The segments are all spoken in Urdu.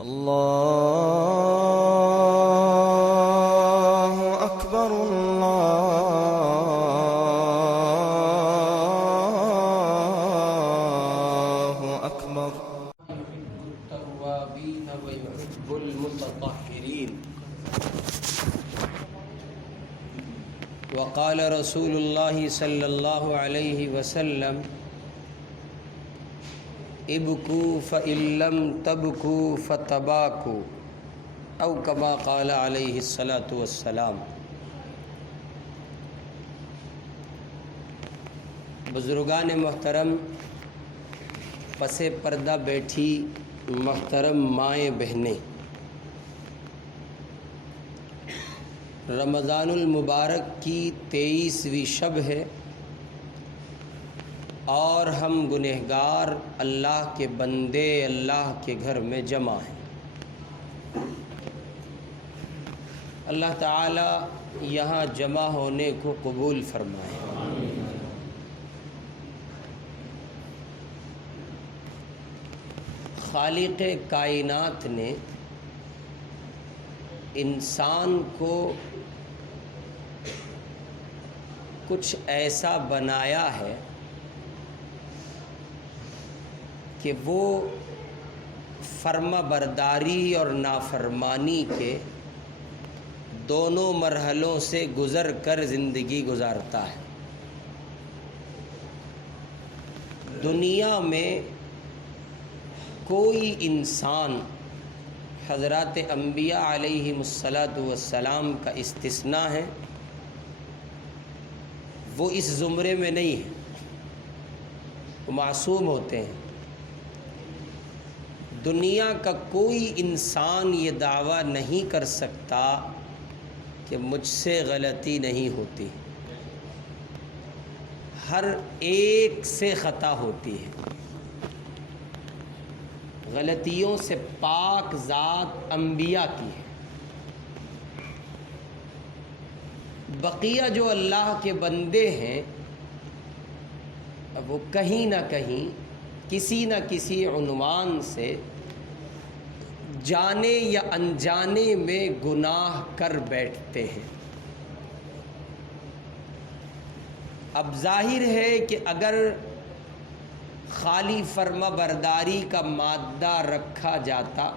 الله أكبر الله أكبر. التوابين ويحب المتطهرين. وقال رسول الله صلى الله عليه وسلم: ابکوا فإن لم تبکوا فتباکوا، او کما قال علیہ الصلاۃ والسلام۔ بزرگان محترم، پس پردہ بیٹھی محترم مائیں بہنیں، رمضان المبارک کی 23ویں شب ہے اور ہم گنہگار اللہ کے بندے اللہ کے گھر میں جمع ہیں۔ اللہ تعالی یہاں جمع ہونے کو قبول فرمائے۔ خالق کائنات نے انسان کو کچھ ایسا بنایا ہے کہ وہ فرما برداری اور نافرمانی کے دونوں مرحلوں سے گزر کر زندگی گزارتا ہے۔ دنیا میں کوئی انسان حضرات انبیاء علیہم الصلاۃ والسلام کا استثناء ہے، وہ اس زمرے میں نہیں ہے، وہ معصوم ہوتے ہیں۔ دنیا کا کوئی انسان یہ دعویٰ نہیں کر سکتا کہ مجھ سے غلطی نہیں ہوتی، ہر ایک سے خطا ہوتی ہے۔ غلطیوں سے پاک ذات انبیاء کی ہے۔ بقیہ جو اللہ کے بندے ہیں وہ کہیں نہ کہیں کسی نہ کسی عنوان سے جانے یا انجانے میں گناہ کر بیٹھتے ہیں۔ اب ظاہر ہے کہ اگر خالی فرما برداری کا مادہ رکھا جاتا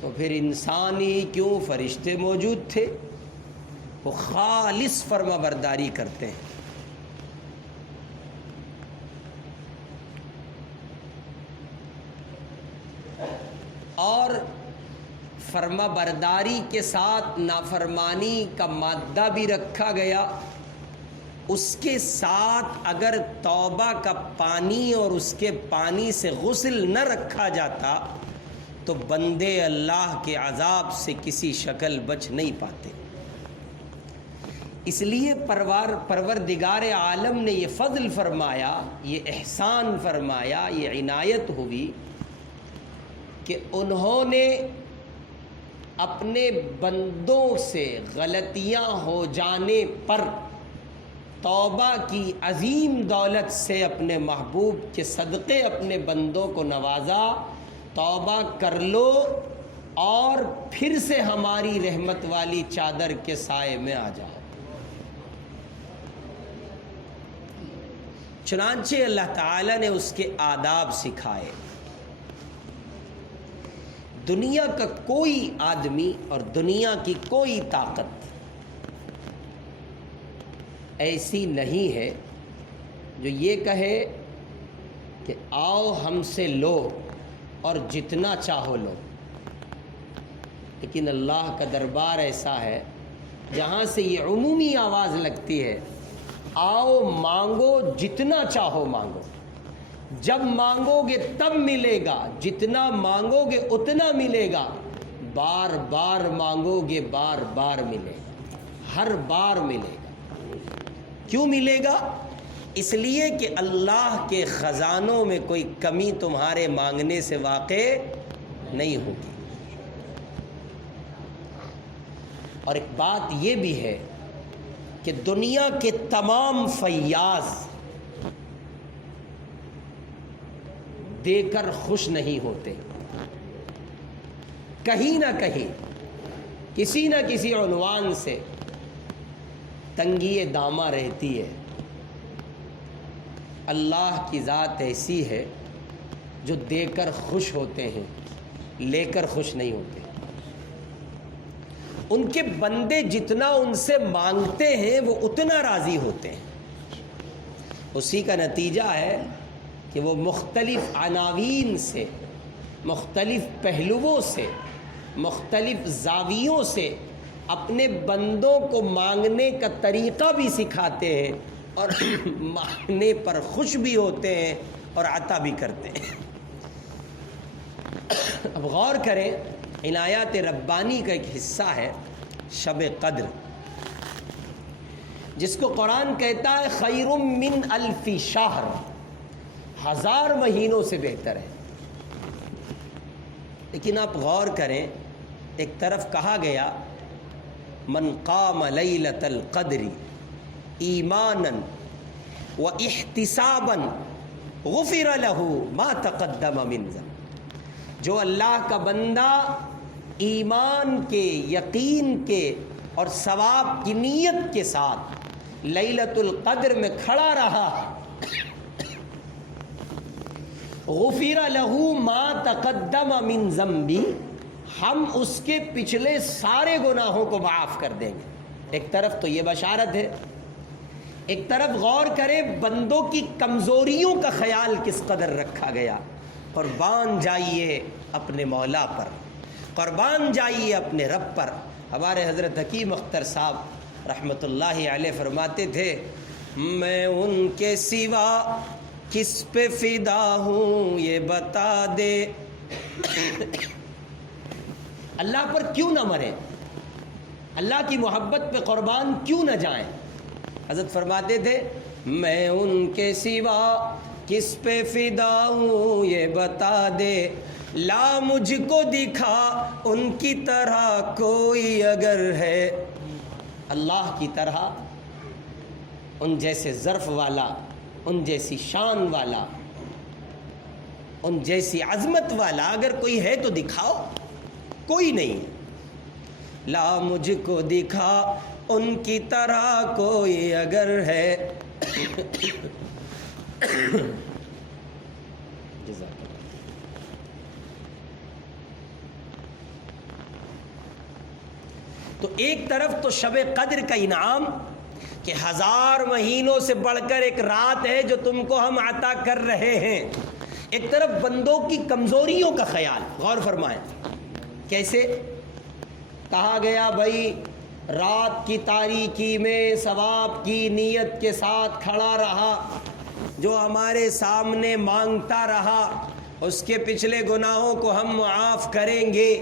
تو پھر انسان ہی کیوں، فرشتے موجود تھے، وہ خالص فرما برداری کرتے ہیں۔ اور فرما برداری کے ساتھ نافرمانی کا مادہ بھی رکھا گیا، اس کے ساتھ اگر توبہ کا پانی اور اس کے پانی سے غسل نہ رکھا جاتا تو بندے اللہ کے عذاب سے کسی شکل بچ نہیں پاتے۔ اس لیے پروردگار عالم نے یہ فضل فرمایا، یہ احسان فرمایا، یہ عنایت ہوئی کہ انہوں نے اپنے بندوں سے غلطیاں ہو جانے پر توبہ کی عظیم دولت سے اپنے محبوب کے صدقے اپنے بندوں کو نوازا۔ توبہ کر لو اور پھر سے ہماری رحمت والی چادر کے سائے میں آ جاؤ۔ چنانچہ اللہ تعالی نے اس کے آداب سکھائے۔ دنیا کا کوئی آدمی اور دنیا کی کوئی طاقت ایسی نہیں ہے جو یہ کہے کہ آؤ ہم سے لو اور جتنا چاہو لو، لیکن اللہ کا دربار ایسا ہے جہاں سے یہ عمومی آواز لگتی ہے، آؤ مانگو جتنا چاہو مانگو، جب مانگو گے تب ملے گا، جتنا مانگو گے اتنا ملے گا، بار بار مانگو گے بار بار ملے گا، ہر بار ملے گا۔ کیوں ملے گا؟ اس لیے کہ اللہ کے خزانوں میں کوئی کمی تمہارے مانگنے سے واقع نہیں ہوگی۔ اور ایک بات یہ بھی ہے کہ دنیا کے تمام فیاض دے کر خوش نہیں ہوتے، کہیں نہ کہیں کسی نہ کسی عنوان سے تنگی دامہ رہتی ہے۔ اللہ کی ذات ایسی ہے جو دے کر خوش ہوتے ہیں، لے کر خوش نہیں ہوتے۔ ان کے بندے جتنا ان سے مانگتے ہیں وہ اتنا راضی ہوتے ہیں۔ اسی کا نتیجہ ہے کہ وہ مختلف عناوین سے، مختلف پہلوؤں سے، مختلف زاویوں سے اپنے بندوں کو مانگنے کا طریقہ بھی سکھاتے ہیں، اور مانگنے پر خوش بھی ہوتے ہیں اور عطا بھی کرتے ہیں۔ اب غور کریں، عنایات ربانی کا ایک حصہ ہے شب قدر، جس کو قرآن کہتا ہے خیر من الف شہر، 1000 مہینوں سے بہتر ہے۔ لیکن آپ غور کریں، ایک طرف کہا گیا من قام لیلۃ القدر ایمانا واحتسابا غفر له ما تقدم من ذنب، جو اللہ کا بندہ ایمان کے، یقین کے اور ثواب کی نیت کے ساتھ لیلۃ القدر میں کھڑا رہا، غفر له ما تقدم من ذنبی، ہم اس کے پچھلے سارے گناہوں کو معاف کر دیں گے۔ ایک طرف تو یہ بشارت ہے، ایک طرف غور کریں بندوں کی کمزوریوں کا خیال کس قدر رکھا گیا۔ قربان جائیے اپنے مولا پر، قربان جائیے اپنے رب پر۔ ہمارے حضرت حکیم اختر صاحب رحمۃ اللہ علیہ فرماتے تھے، میں ان کے سوا کس پہ فدا ہوں یہ بتا دے، اللہ پر کیوں نہ مریں، اللہ کی محبت پہ قربان کیوں نہ جائیں۔ حضرت فرماتے تھے میں ان کے سوا کس پہ فدا ہوں یہ بتا دے، لا مجھ کو دکھا ان کی طرح کوئی اگر ہے، اللہ کی طرح ان جیسے ظرف والا، ان جیسی شان والا، ان جیسی عظمت والا اگر کوئی ہے تو دکھاؤ، کوئی نہیں۔ لا مجھ کو دکھا ان کی طرح کوئی اگر ہے۔ تو ایک طرف تو شب قدر کا انعام کہ 1000 مہینوں سے بڑھ کر ایک رات ہے جو تم کو ہم عطا کر رہے ہیں، ایک طرف بندوں کی کمزوریوں کا خیال۔ غور فرمائیں کیسے کہا گیا، بھائی رات کی تاریکی میں ثواب کی نیت کے ساتھ کھڑا رہا، جو ہمارے سامنے مانگتا رہا اس کے پچھلے گناہوں کو ہم معاف کریں گے۔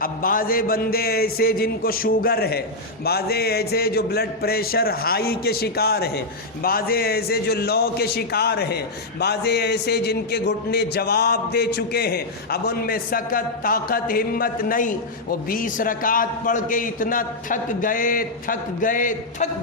اب بعضے بندے ایسے جن کو شوگر ہے، بعضے ایسے جو بلڈ پریشر ہائی کے شکار ہیں، بعضے ایسے جو لو کے شکار ہیں، بعضے ایسے جن کے گھٹنے جواب دے چکے ہیں، اب ان میں سکت، طاقت، ہمت نہیں، وہ 20 رکعت پڑھ کے اتنا تھک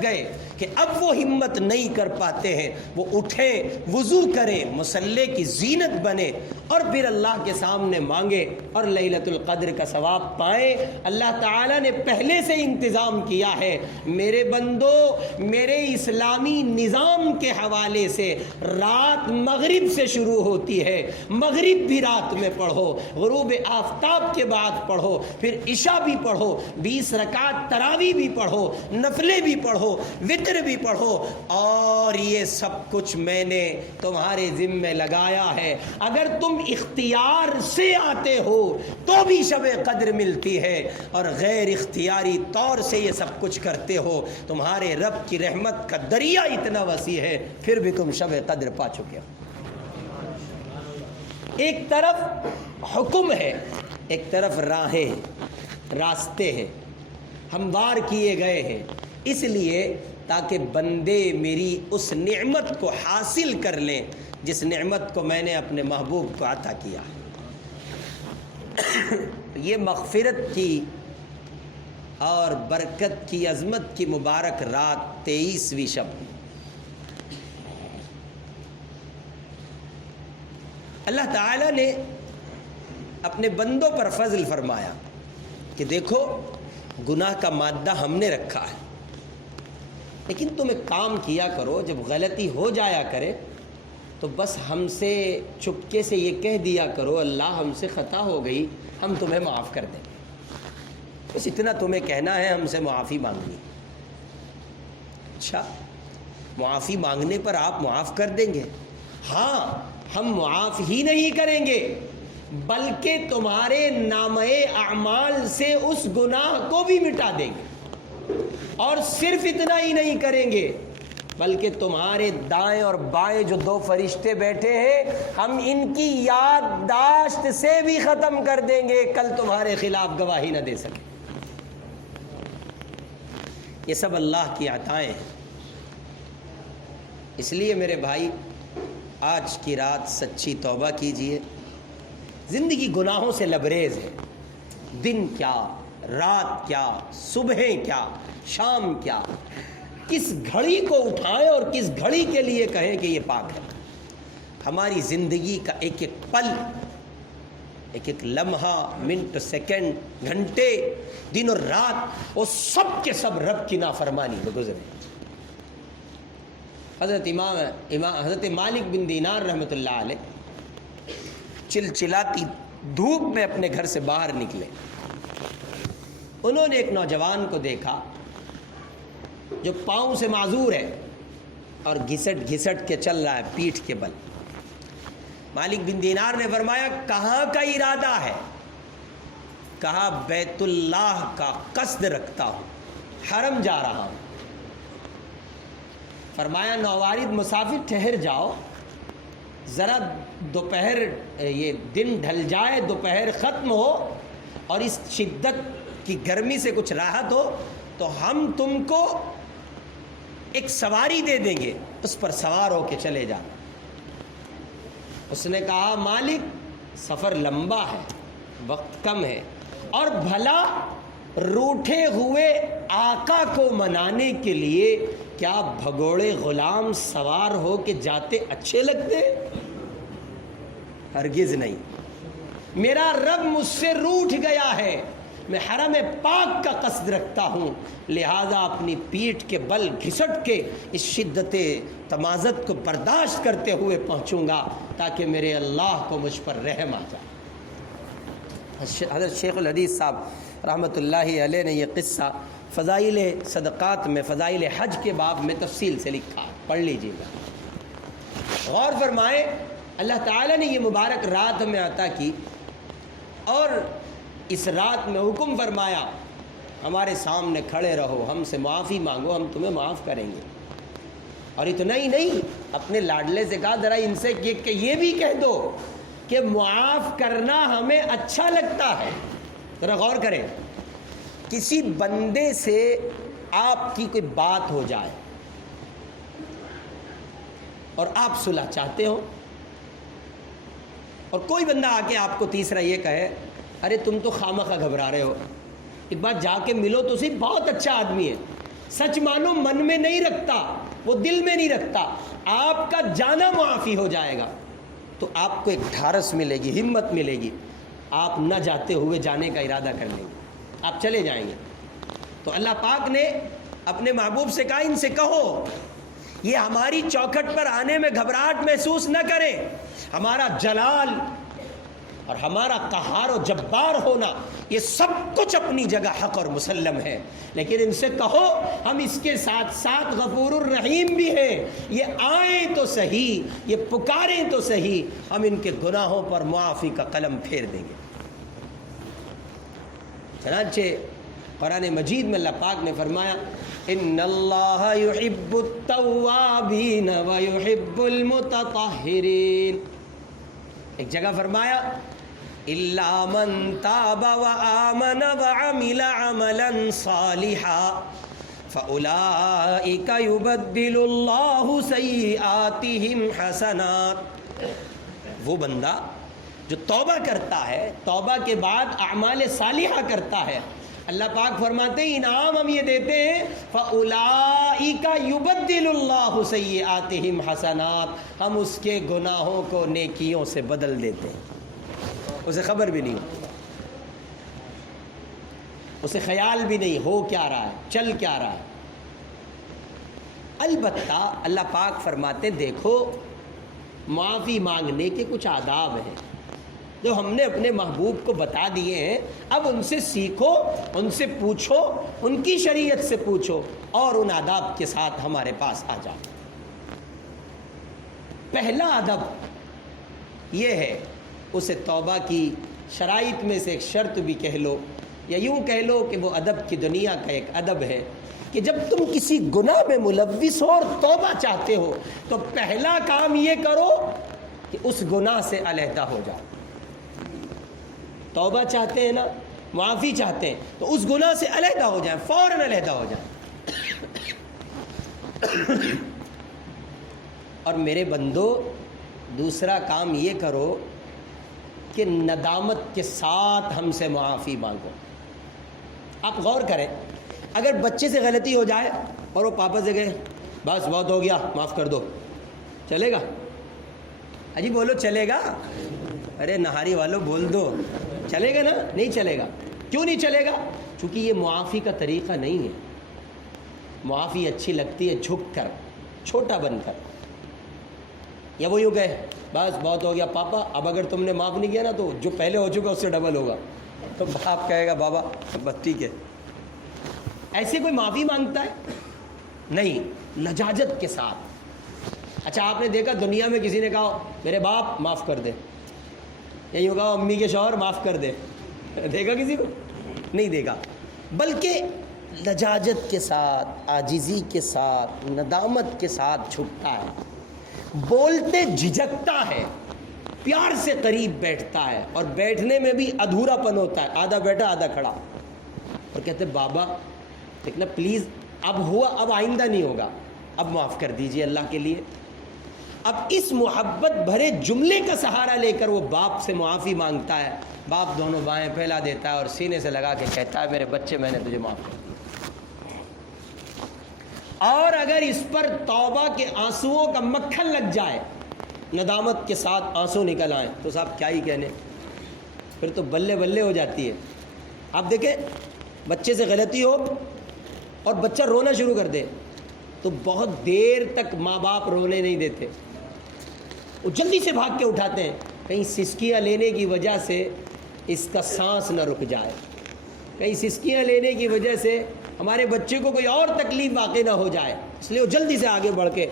گئے کہ اب وہ ہمت نہیں کر پاتے ہیں، وہ اٹھیں، وضو کریں، مصلی کی زینت بنے اور پھر اللہ کے سامنے مانگے اور لیلۃ القدر کا ثواب پائیں۔ اللہ تعالیٰ نے پہلے سے انتظام کیا ہے، میرے بندو، میرے اسلامی نظام کے حوالے سے رات مغرب سے شروع ہوتی ہے، مغرب بھی رات میں پڑھو، غروب آفتاب کے بعد پڑھو، پھر عشاء بھی پڑھو، 20 رکعت تراویح بھی پڑھو، نفلیں بھی پڑھو، وتر بھی پڑھو، اور یہ سب کچھ میں نے تمہارے ذمے لگایا ہے۔ اگر تم اختیار سے آتے ہو تو بھی شب قدر ملتی ہے، اور غیر اختیاری طور سے یہ سب کچھ کرتے ہو، تمہارے رب کی رحمت کا دریا اتنا وسیع ہے، پھر بھی تم شب قدر پا چکے ہو۔ ایک طرف حکم ہے، ایک طرف راہیں، راستے ہیں، ہموار کیے گئے ہیں، اس لیے تاکہ بندے میری اس نعمت کو حاصل کر لیں جس نعمت کو میں نے اپنے محبوب کو عطا کیا۔ یہ مغفرت کی اور برکت کی، عظمت کی مبارک رات 23ویں شب، اللہ تعالیٰ نے اپنے بندوں پر فضل فرمایا۔ کہ دیکھو گناہ کا مادہ ہم نے رکھا ہے، لیکن تم ایک کام کیا کرو، جب غلطی ہو جایا کرے تو بس ہم سے چپکے سے یہ کہہ دیا کرو اللہ ہم سے خطا ہو گئی، ہم تمہیں معاف کر دیں گے، بس اتنا تمہیں کہنا ہے، ہم سے معافی مانگنی۔ اچھا، معافی مانگنے پر آپ معاف کر دیں گے؟ ہاں، ہم معاف ہی نہیں کریں گے بلکہ تمہارے نامہ اعمال سے اس گناہ کو بھی مٹا دیں گے، اور صرف اتنا ہی نہیں کریں گے بلکہ تمہارے دائیں اور بائیں جو دو فرشتے بیٹھے ہیں ہم ان کی یادداشت سے بھی ختم کر دیں گے، کل تمہارے خلاف گواہی نہ دے سکیں۔ یہ سب اللہ کی عطائیں ہیں۔ اس لیے میرے بھائی آج کی رات سچی توبہ کیجئے۔ زندگی گناہوں سے لبریز ہے، دن کیا، رات کیا، صبحیں کیا، شام کیا، کس گھڑی کو اٹھائیں اور کس گھڑی کے لیے کہیں کہ یہ پاک ہے۔ ہماری زندگی کا ایک ایک پل، ایک ایک لمحہ، منٹ، سیکنڈ، گھنٹے، دن اور رات، وہ سب کے سب رب کی نافرمانی میں گزرے۔ حضرت مالک بن دینار رحمۃ اللہ علیہ چلچلاتی دھوپ میں اپنے گھر سے باہر نکلے۔ انہوں نے ایک نوجوان کو دیکھا جو پاؤں سے معذور ہے اور گھسٹ گھسٹ کے چل رہا ہے پیٹھ کے بل۔ مالک بن دینار نے فرمایا کہاں کا ارادہ ہے؟ کہا بیت اللہ کا قصد رکھتا ہوں، حرم جا رہا ہوں۔ فرمایا نووارد مسافر ٹھہر جاؤ، ذرا دوپہر، یہ دن ڈھل جائے، دوپہر ختم ہو اور اس شدت کی گرمی سے کچھ راحت ہو تو ہم تم کو ایک سواری دے دیں گے، اس پر سوار ہو کے چلے جانا۔ اس نے کہا مالک سفر لمبا ہے، وقت کم ہے، اور بھلا روٹھے ہوئے آقا کو منانے کے لیے کیا بھگوڑے غلام سوار ہو کے جاتے اچھے لگتے؟ ہرگز نہیں۔ میرا رب مجھ سے روٹھ گیا ہے، میں حرم پاک کا قصد رکھتا ہوں، لہذا اپنی پیٹھ کے بل گھسٹ کے اس شدت تمازت کو برداشت کرتے ہوئے پہنچوں گا تاکہ میرے اللہ کو مجھ پر رحم آ جائے۔ حضرت شیخ الحدیث صاحب رحمۃ اللہ علیہ نے یہ قصہ فضائل صدقات میں، فضائل حج کے باب میں تفصیل سے لکھا، پڑھ لیجیے گا، غور فرمائیں۔ اللہ تعالیٰ نے یہ مبارک رات ہمیں عطا کی اور اس رات میں حکم فرمایا ہمارے سامنے کھڑے رہو، ہم سے معافی مانگو، ہم تمہیں معاف کریں گے۔ اور اتنا ہی نہیں، اپنے لاڈلے سے کہا ذرا ان سے کہ یہ بھی کہہ دو کہ معاف کرنا ہمیں اچھا لگتا ہے۔ ذرا غور کریں، کسی بندے سے آپ کی کوئی بات ہو جائے اور آپ صلح چاہتے ہو، اور کوئی بندہ آ کے آپ کو تیسرا یہ کہے ارے تم تو خامخواہ گھبرا رہے ہو، ایک بار جا کے ملو تو صحیح، بہت اچھا آدمی ہے، سچ مانو من میں نہیں رکھتا، وہ دل میں نہیں رکھتا، آپ کا جانا معافی ہو جائے گا، تو آپ کو ایک ڈھارس ملے گی، ہمت ملے گی، آپ نہ جاتے ہوئے جانے کا ارادہ کر لیں گے، آپ چلے جائیں گے۔ تو اللہ پاک نے اپنے محبوب سے کہا ان سے کہو یہ ہماری چوکھٹ پر آنے میں گھبراہٹ محسوس نہ کریں، ہمارا جلال اور ہمارا قہار و جبار ہونا یہ سب کچھ اپنی جگہ حق اور مسلم ہے، لیکن ان سے کہو ہم اس کے ساتھ ساتھ غفور الرحیم بھی ہیں، یہ آئیں تو صحیح، یہ پکاریں تو صحیح، ہم ان کے گناہوں پر معافی کا قلم پھیر دیں گے۔ چنانچہ قرآن مجید میں اللہ پاک نے فرمایا ان اللہ یحب التوابین ویحب المتطہرین، ایک جگہ فرمایا الا من تاب وآمن وعمل عملا صالحا فاولئک یبدل اللہ سیئاتہم حسنات، وہ بندہ جو توبہ کرتا ہے، توبہ کے بعد اعمال صالحہ کرتا ہے، اللہ پاک فرماتے ہیں انعام ہم یہ دیتے ہیں فَأُولَئِكَ يُبَدِّلُ اللَّهُ سَيِّئَاتِهِمْ حَسَنَات، ہم اس کے گناہوں کو نیکیوں سے بدل دیتے ہیں، اسے خبر بھی نہیں ہوتی۔ اسے خیال بھی نہیں ہو کیا رہا ہے، چل کیا رہا ہے۔ البتہ اللہ پاک فرماتے دیکھو معافی مانگنے کے کچھ آداب ہیں جو ہم نے اپنے محبوب کو بتا دیے ہیں، اب ان سے سیکھو، ان سے پوچھو، ان کی شریعت سے پوچھو اور ان آداب کے ساتھ ہمارے پاس آ جاؤ۔ پہلا ادب یہ ہے، اسے توبہ کی شرائط میں سے ایک شرط بھی کہہ لو، یا یوں کہہ لو کہ وہ ادب کی دنیا کا ایک ادب ہے کہ جب تم کسی گناہ میں ملوث ہو اور توبہ چاہتے ہو تو پہلا کام یہ کرو کہ اس گناہ سے علیحدہ ہو جاؤ۔ توبہ چاہتے ہیں نا، معافی چاہتے ہیں تو اس گناہ سے علیحدہ ہو جائیں، فوراً علیحدہ ہو جائیں۔ اور میرے بندو دوسرا کام یہ کرو کہ ندامت کے ساتھ ہم سے معافی مانگو۔ آپ غور کریں، اگر بچے سے غلطی ہو جائے اور وہ پاپا سے کہے بس بہت ہو گیا معاف کر دو، چلے گا؟ اجی بولو چلے گا؟ ارے نہاری والوں بول دو، چلے گا نا؟ نہیں چلے گا۔ کیوں نہیں چلے گا؟ چونکہ یہ معافی کا طریقہ نہیں ہے۔ معافی اچھی لگتی ہے جھک کر، چھوٹا بن کر، یا وہ یوں کہے بس بہت ہو گیا پاپا، اب اگر تم نے معاف نہیں کیا نا تو جو پہلے ہو چکا اس سے ڈبل ہوگا، تو باپ کہے گا بابا بس ٹھیک ہے۔ ایسے کوئی معافی مانگتا ہے؟ نہیں، لجاجت کے ساتھ۔ اچھا آپ نے دیکھا دنیا میں کسی نے کہا میرے باپ معاف کر دے، یا یوں کہا امی کے شوہر معاف کر دے؟ دیکھا کسی کو؟ نہیں دیکھا۔ بلکہ لجاجت کے ساتھ، عاجزی کے ساتھ، ندامت کے ساتھ جھکتا ہے، بولتے جھجکتا ہے، پیار سے قریب بیٹھتا ہے، اور بیٹھنے میں بھی ادھورا پن ہوتا ہے، آدھا بیٹھا آدھا کھڑا، اور کہتے بابا دیکھنا پلیز اب ہوا، اب آئندہ نہیں ہوگا، اب معاف کر دیجئے اللہ کے لیے۔ اب اس محبت بھرے جملے کا سہارا لے کر وہ باپ سے معافی مانگتا ہے، باپ دونوں بائیں پھیلا دیتا ہے اور سینے سے لگا کے کہتا ہے میرے بچے میں نے تجھے معاف کر دیا۔ اور اگر اس پر توبہ کے آنسوؤں کا مکھن لگ جائے، ندامت کے ساتھ آنسو نکل آئیں، تو صاحب کیا ہی کہنے، پھر تو بلے بلے ہو جاتی ہے۔ آپ دیکھیں بچے سے غلطی ہو اور بچہ رونا شروع کر دے تو بہت دیر تک ماں باپ رونے نہیں دیتے، وہ جلدی سے بھاگ کے اٹھاتے ہیں، کہیں سسکیاں لینے کی وجہ سے اس کا سانس نہ رک جائے، کہیں سسکیاں لینے کی وجہ سے ہمارے بچے کو کوئی اور تکلیف واقع نہ ہو جائے، اس لیے وہ جلدی سے آگے بڑھ کے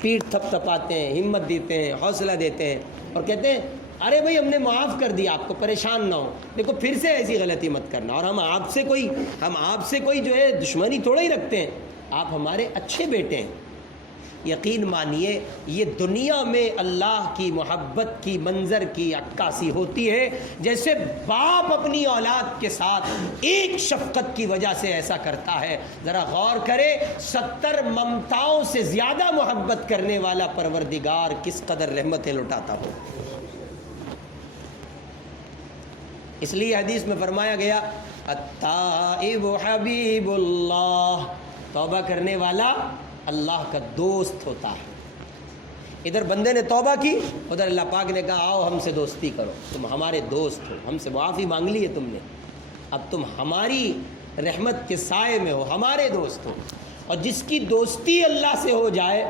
پیٹھ تھپ تھپاتے ہیں، ہمت دیتے ہیں، حوصلہ دیتے ہیں، اور کہتے ہیں ارے بھائی ہم نے معاف کر دیا آپ کو، پریشان نہ ہو، دیکھو پھر سے ایسی غلطی مت کرنا، اور ہم آپ سے کوئی جو ہے دشمنی تھوڑا ہی رکھتے ہیں، آپ ہمارے اچھے بیٹے ہیں۔ یقین مانیے یہ دنیا میں اللہ کی محبت کی منظر کی عکاسی ہوتی ہے، جیسے باپ اپنی اولاد کے ساتھ ایک شفقت کی وجہ سے ایسا کرتا ہے۔ ذرا غور کرے 70 ممتاؤں سے زیادہ محبت کرنے والا پروردگار کس قدر رحمتیں لٹاتا ہو۔ اس لیے حدیث میں فرمایا گیا التائب حبیب اللہ، توبہ کرنے والا اللہ کا دوست ہوتا ہے۔ ادھر بندے نے توبہ کی، ادھر اللہ پاک نے کہا آؤ ہم سے دوستی کرو، تم ہمارے دوست ہو، ہم سے معافی مانگ لی ہے تم نے، اب تم ہماری رحمت کے سائے میں ہو، ہمارے دوست ہو۔ اور جس کی دوستی اللہ سے ہو جائے،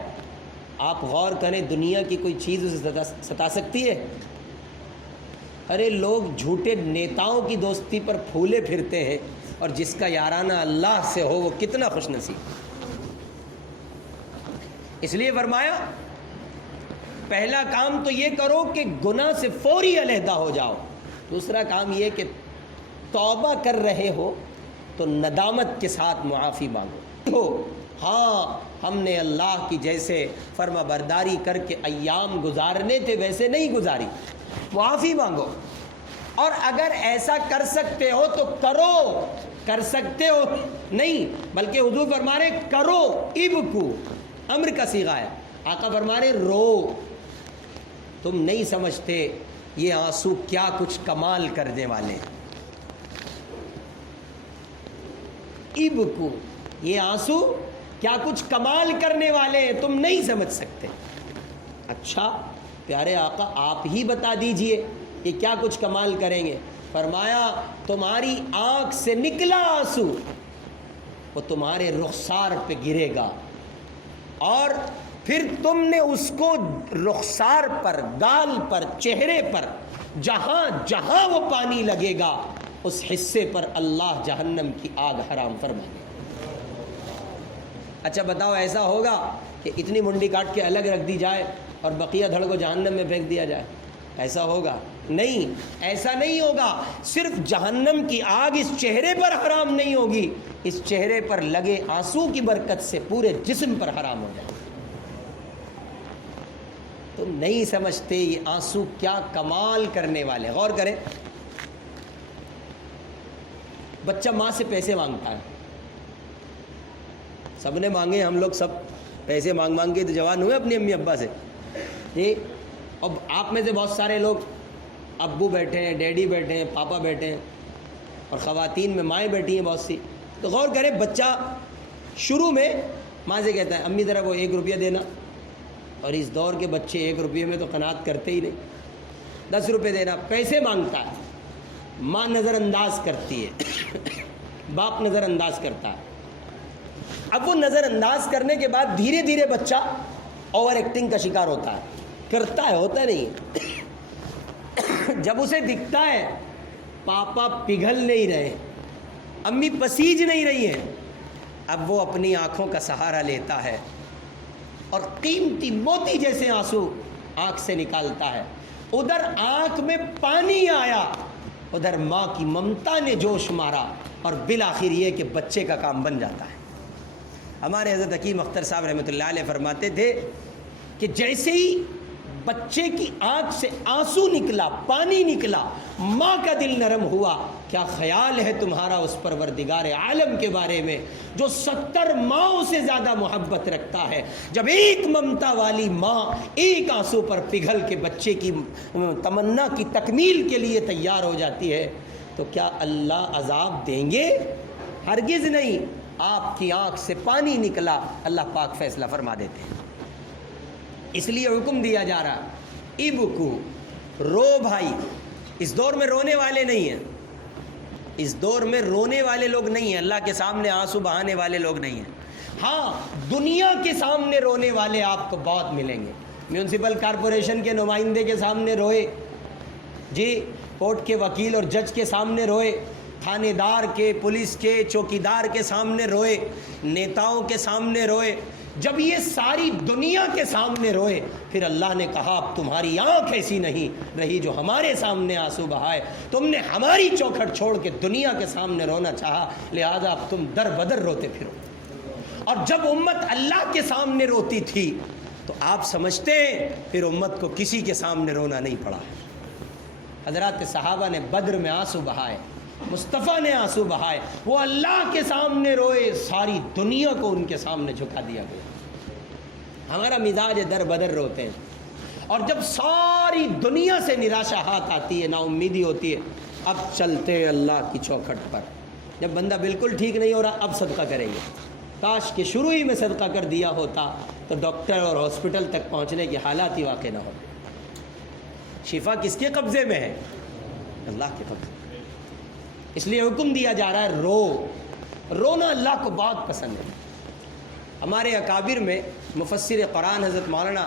آپ غور کریں دنیا کی کوئی چیز اسے ستا سکتی ہے؟ ارے لوگ جھوٹے نیتاؤں کی دوستی پر پھولے پھرتے ہیں، اور جس کا یارانہ اللہ سے ہو وہ کتنا خوش نصیب۔ اس لیے فرمایا پہلا کام تو یہ کرو کہ گناہ سے فوری علیحدہ ہو جاؤ، دوسرا کام یہ کہ توبہ کر رہے ہو تو ندامت کے ساتھ معافی مانگو۔ ہاں ہم نے اللہ کی جیسے فرما برداری کر کے ایام گزارنے تھے ویسے نہیں گزاری، معافی مانگو۔ اور اگر ایسا کر سکتے ہو تو کرو، کر سکتے ہو نہیں بلکہ حضور فرما رہے کرو، ابکو امر کا صیغہ ہے، آقا فرما رہے رو، تم نہیں سمجھتے یہ آنسو کیا کچھ کمال کرنے والے ہیں۔ ابکو، یہ آنسو کیا کچھ کمال کرنے والے ہیں، تم نہیں سمجھ سکتے۔ اچھا پیارے آقا آپ ہی بتا دیجئے یہ کیا کچھ کمال کریں گے؟ فرمایا تمہاری آنکھ سے نکلا آنسو وہ تمہارے رخسار پہ گرے گا، اور پھر تم نے اس کو رخسار پر، گال پر، چہرے پر جہاں جہاں وہ پانی لگے گا اس حصے پر اللہ جہنم کی آگ حرام فرما دے گا۔ اچھا بتاؤ ایسا ہوگا کہ اتنی منڈی کاٹ کے الگ رکھ دی جائے اور بقیہ دھڑ کو جہنم میں پھینک دیا جائے؟ ایسا ہوگا نہیں، ایسا نہیں ہوگا۔ صرف جہنم کی آگ اس چہرے پر حرام نہیں ہوگی، اس چہرے پر لگے آنسو کی برکت سے پورے جسم پر حرام ہو جائے۔ تم نہیں سمجھتے یہ آنسو کیا کمال کرنے والے۔ غور کریں، بچہ ماں سے پیسے مانگتا ہے، سب نے مانگے، ہم لوگ سب پیسے مانگ مانگ کے تو جوان ہوئے اپنی امی ابا سے جی۔ اب آپ میں سے بہت سارے لوگ ابو بیٹھے ہیں، ڈیڈی بیٹھے ہیں، پاپا بیٹھے ہیں، اور خواتین میں مائیں بیٹھی ہیں بہت سی۔ تو غور کریں، بچہ شروع میں ماں سے کہتا ہے امی ذرا وہ 1 روپیہ دینا، اور اس دور کے بچے 1 روپیے میں تو قناعت کرتے ہی نہیں، 10 روپے دینا، پیسے مانگتا ہے۔ ماں نظر انداز کرتی ہے، باپ نظر انداز کرتا ہے۔ اب وہ نظر انداز کرنے کے بعد دھیرے دھیرے بچہ اوور ایکٹنگ کا شکار ہوتا ہے، کرتا ہے، ہوتا نہیں۔ جب اسے دکھتا ہے پاپا پگھل نہیں رہے، امی پسیج نہیں رہی ہیں، اب وہ اپنی آنکھوں کا سہارا لیتا ہے اور قیمتی موتی جیسے آنسو آنکھ سے نکالتا ہے۔ ادھر آنکھ میں پانی آیا، ادھر ماں کی ممتا نے جوش مارا، اور بالآخر یہ کہ بچے کا کام بن جاتا ہے۔ ہمارے حضرت حکیم اختر صاحب رحمۃ اللہ علیہ فرماتے تھے کہ جیسے ہی بچے کی آنکھ سے آنسو نکلا، پانی نکلا، ماں کا دل نرم ہوا۔ کیا خیال ہے تمہارا اس پروردگار عالم کے بارے میں جو 70 ماؤں سے زیادہ محبت رکھتا ہے؟ جب ایک ممتا والی ماں ایک آنسو پر پگھل کے بچے کی تمنا کی تکمیل کے لیے تیار ہو جاتی ہے تو کیا اللہ عذاب دیں گے؟ ہرگز نہیں۔ آپ کی آنکھ سے پانی نکلا، اللہ پاک فیصلہ فرما دیتے ہیں۔ اس لیے حکم دیا جا رہا ابکو، رو بھائی۔ اس دور میں رونے والے نہیں ہیں، اس دور میں رونے والے لوگ نہیں ہیں، اللہ کے سامنے آنسو بہانے والے لوگ نہیں ہیں۔ ہاں دنیا کے سامنے رونے والے آپ کو بہت ملیں گے۔ میونسپل کارپوریشن کے نمائندے کے سامنے روئے جی، کورٹ کے وکیل اور جج کے سامنے روئے، تھانے دار کے، پولیس کے، چوکیدار کے سامنے روئے، نیتاؤں کے سامنے روئے۔ جب یہ ساری دنیا کے سامنے روئے، پھر اللہ نے کہا اب تمہاری آنکھ ایسی نہیں رہی جو ہمارے سامنے آنسو بہائے، تم نے ہماری چوکھٹ چھوڑ کے دنیا کے سامنے رونا چاہا، لہذا اب تم در بدر روتے پھرو۔ اور جب امت اللہ کے سامنے روتی تھی تو آپ سمجھتے ہیں پھر امت کو کسی کے سامنے رونا نہیں پڑا۔ حضرات صحابہ نے بدر میں آنسو بہائے، مصطفیٰ نے آنسو بہائے، وہ اللہ کے سامنے روئے، ساری دنیا کو ان کے سامنے جھکا دیا گیا۔ ہمارا مزاج در بدر روتے ہیں، اور جب ساری دنیا سے نراشا ہاتھ آتی ہے، نا امیدی ہوتی ہے، اب چلتے ہیں اللہ کی چوکھٹ پر۔ جب بندہ بالکل ٹھیک نہیں ہو رہا، اب صدقہ کریں گے۔ کاش کہ شروع ہی میں صدقہ کر دیا ہوتا تو ڈاکٹر اور ہاسپٹل تک پہنچنے کے حالات ہی واقع نہ ہو۔ شفا کس کے قبضے میں ہے؟ اللہ کے قبضے میں۔ اس لیے حکم دیا جا رہا ہے رو، رونا اللہ کو بہت پسند ہے۔ ہمارے اکابر میں مفسر قرآن حضرت مولانا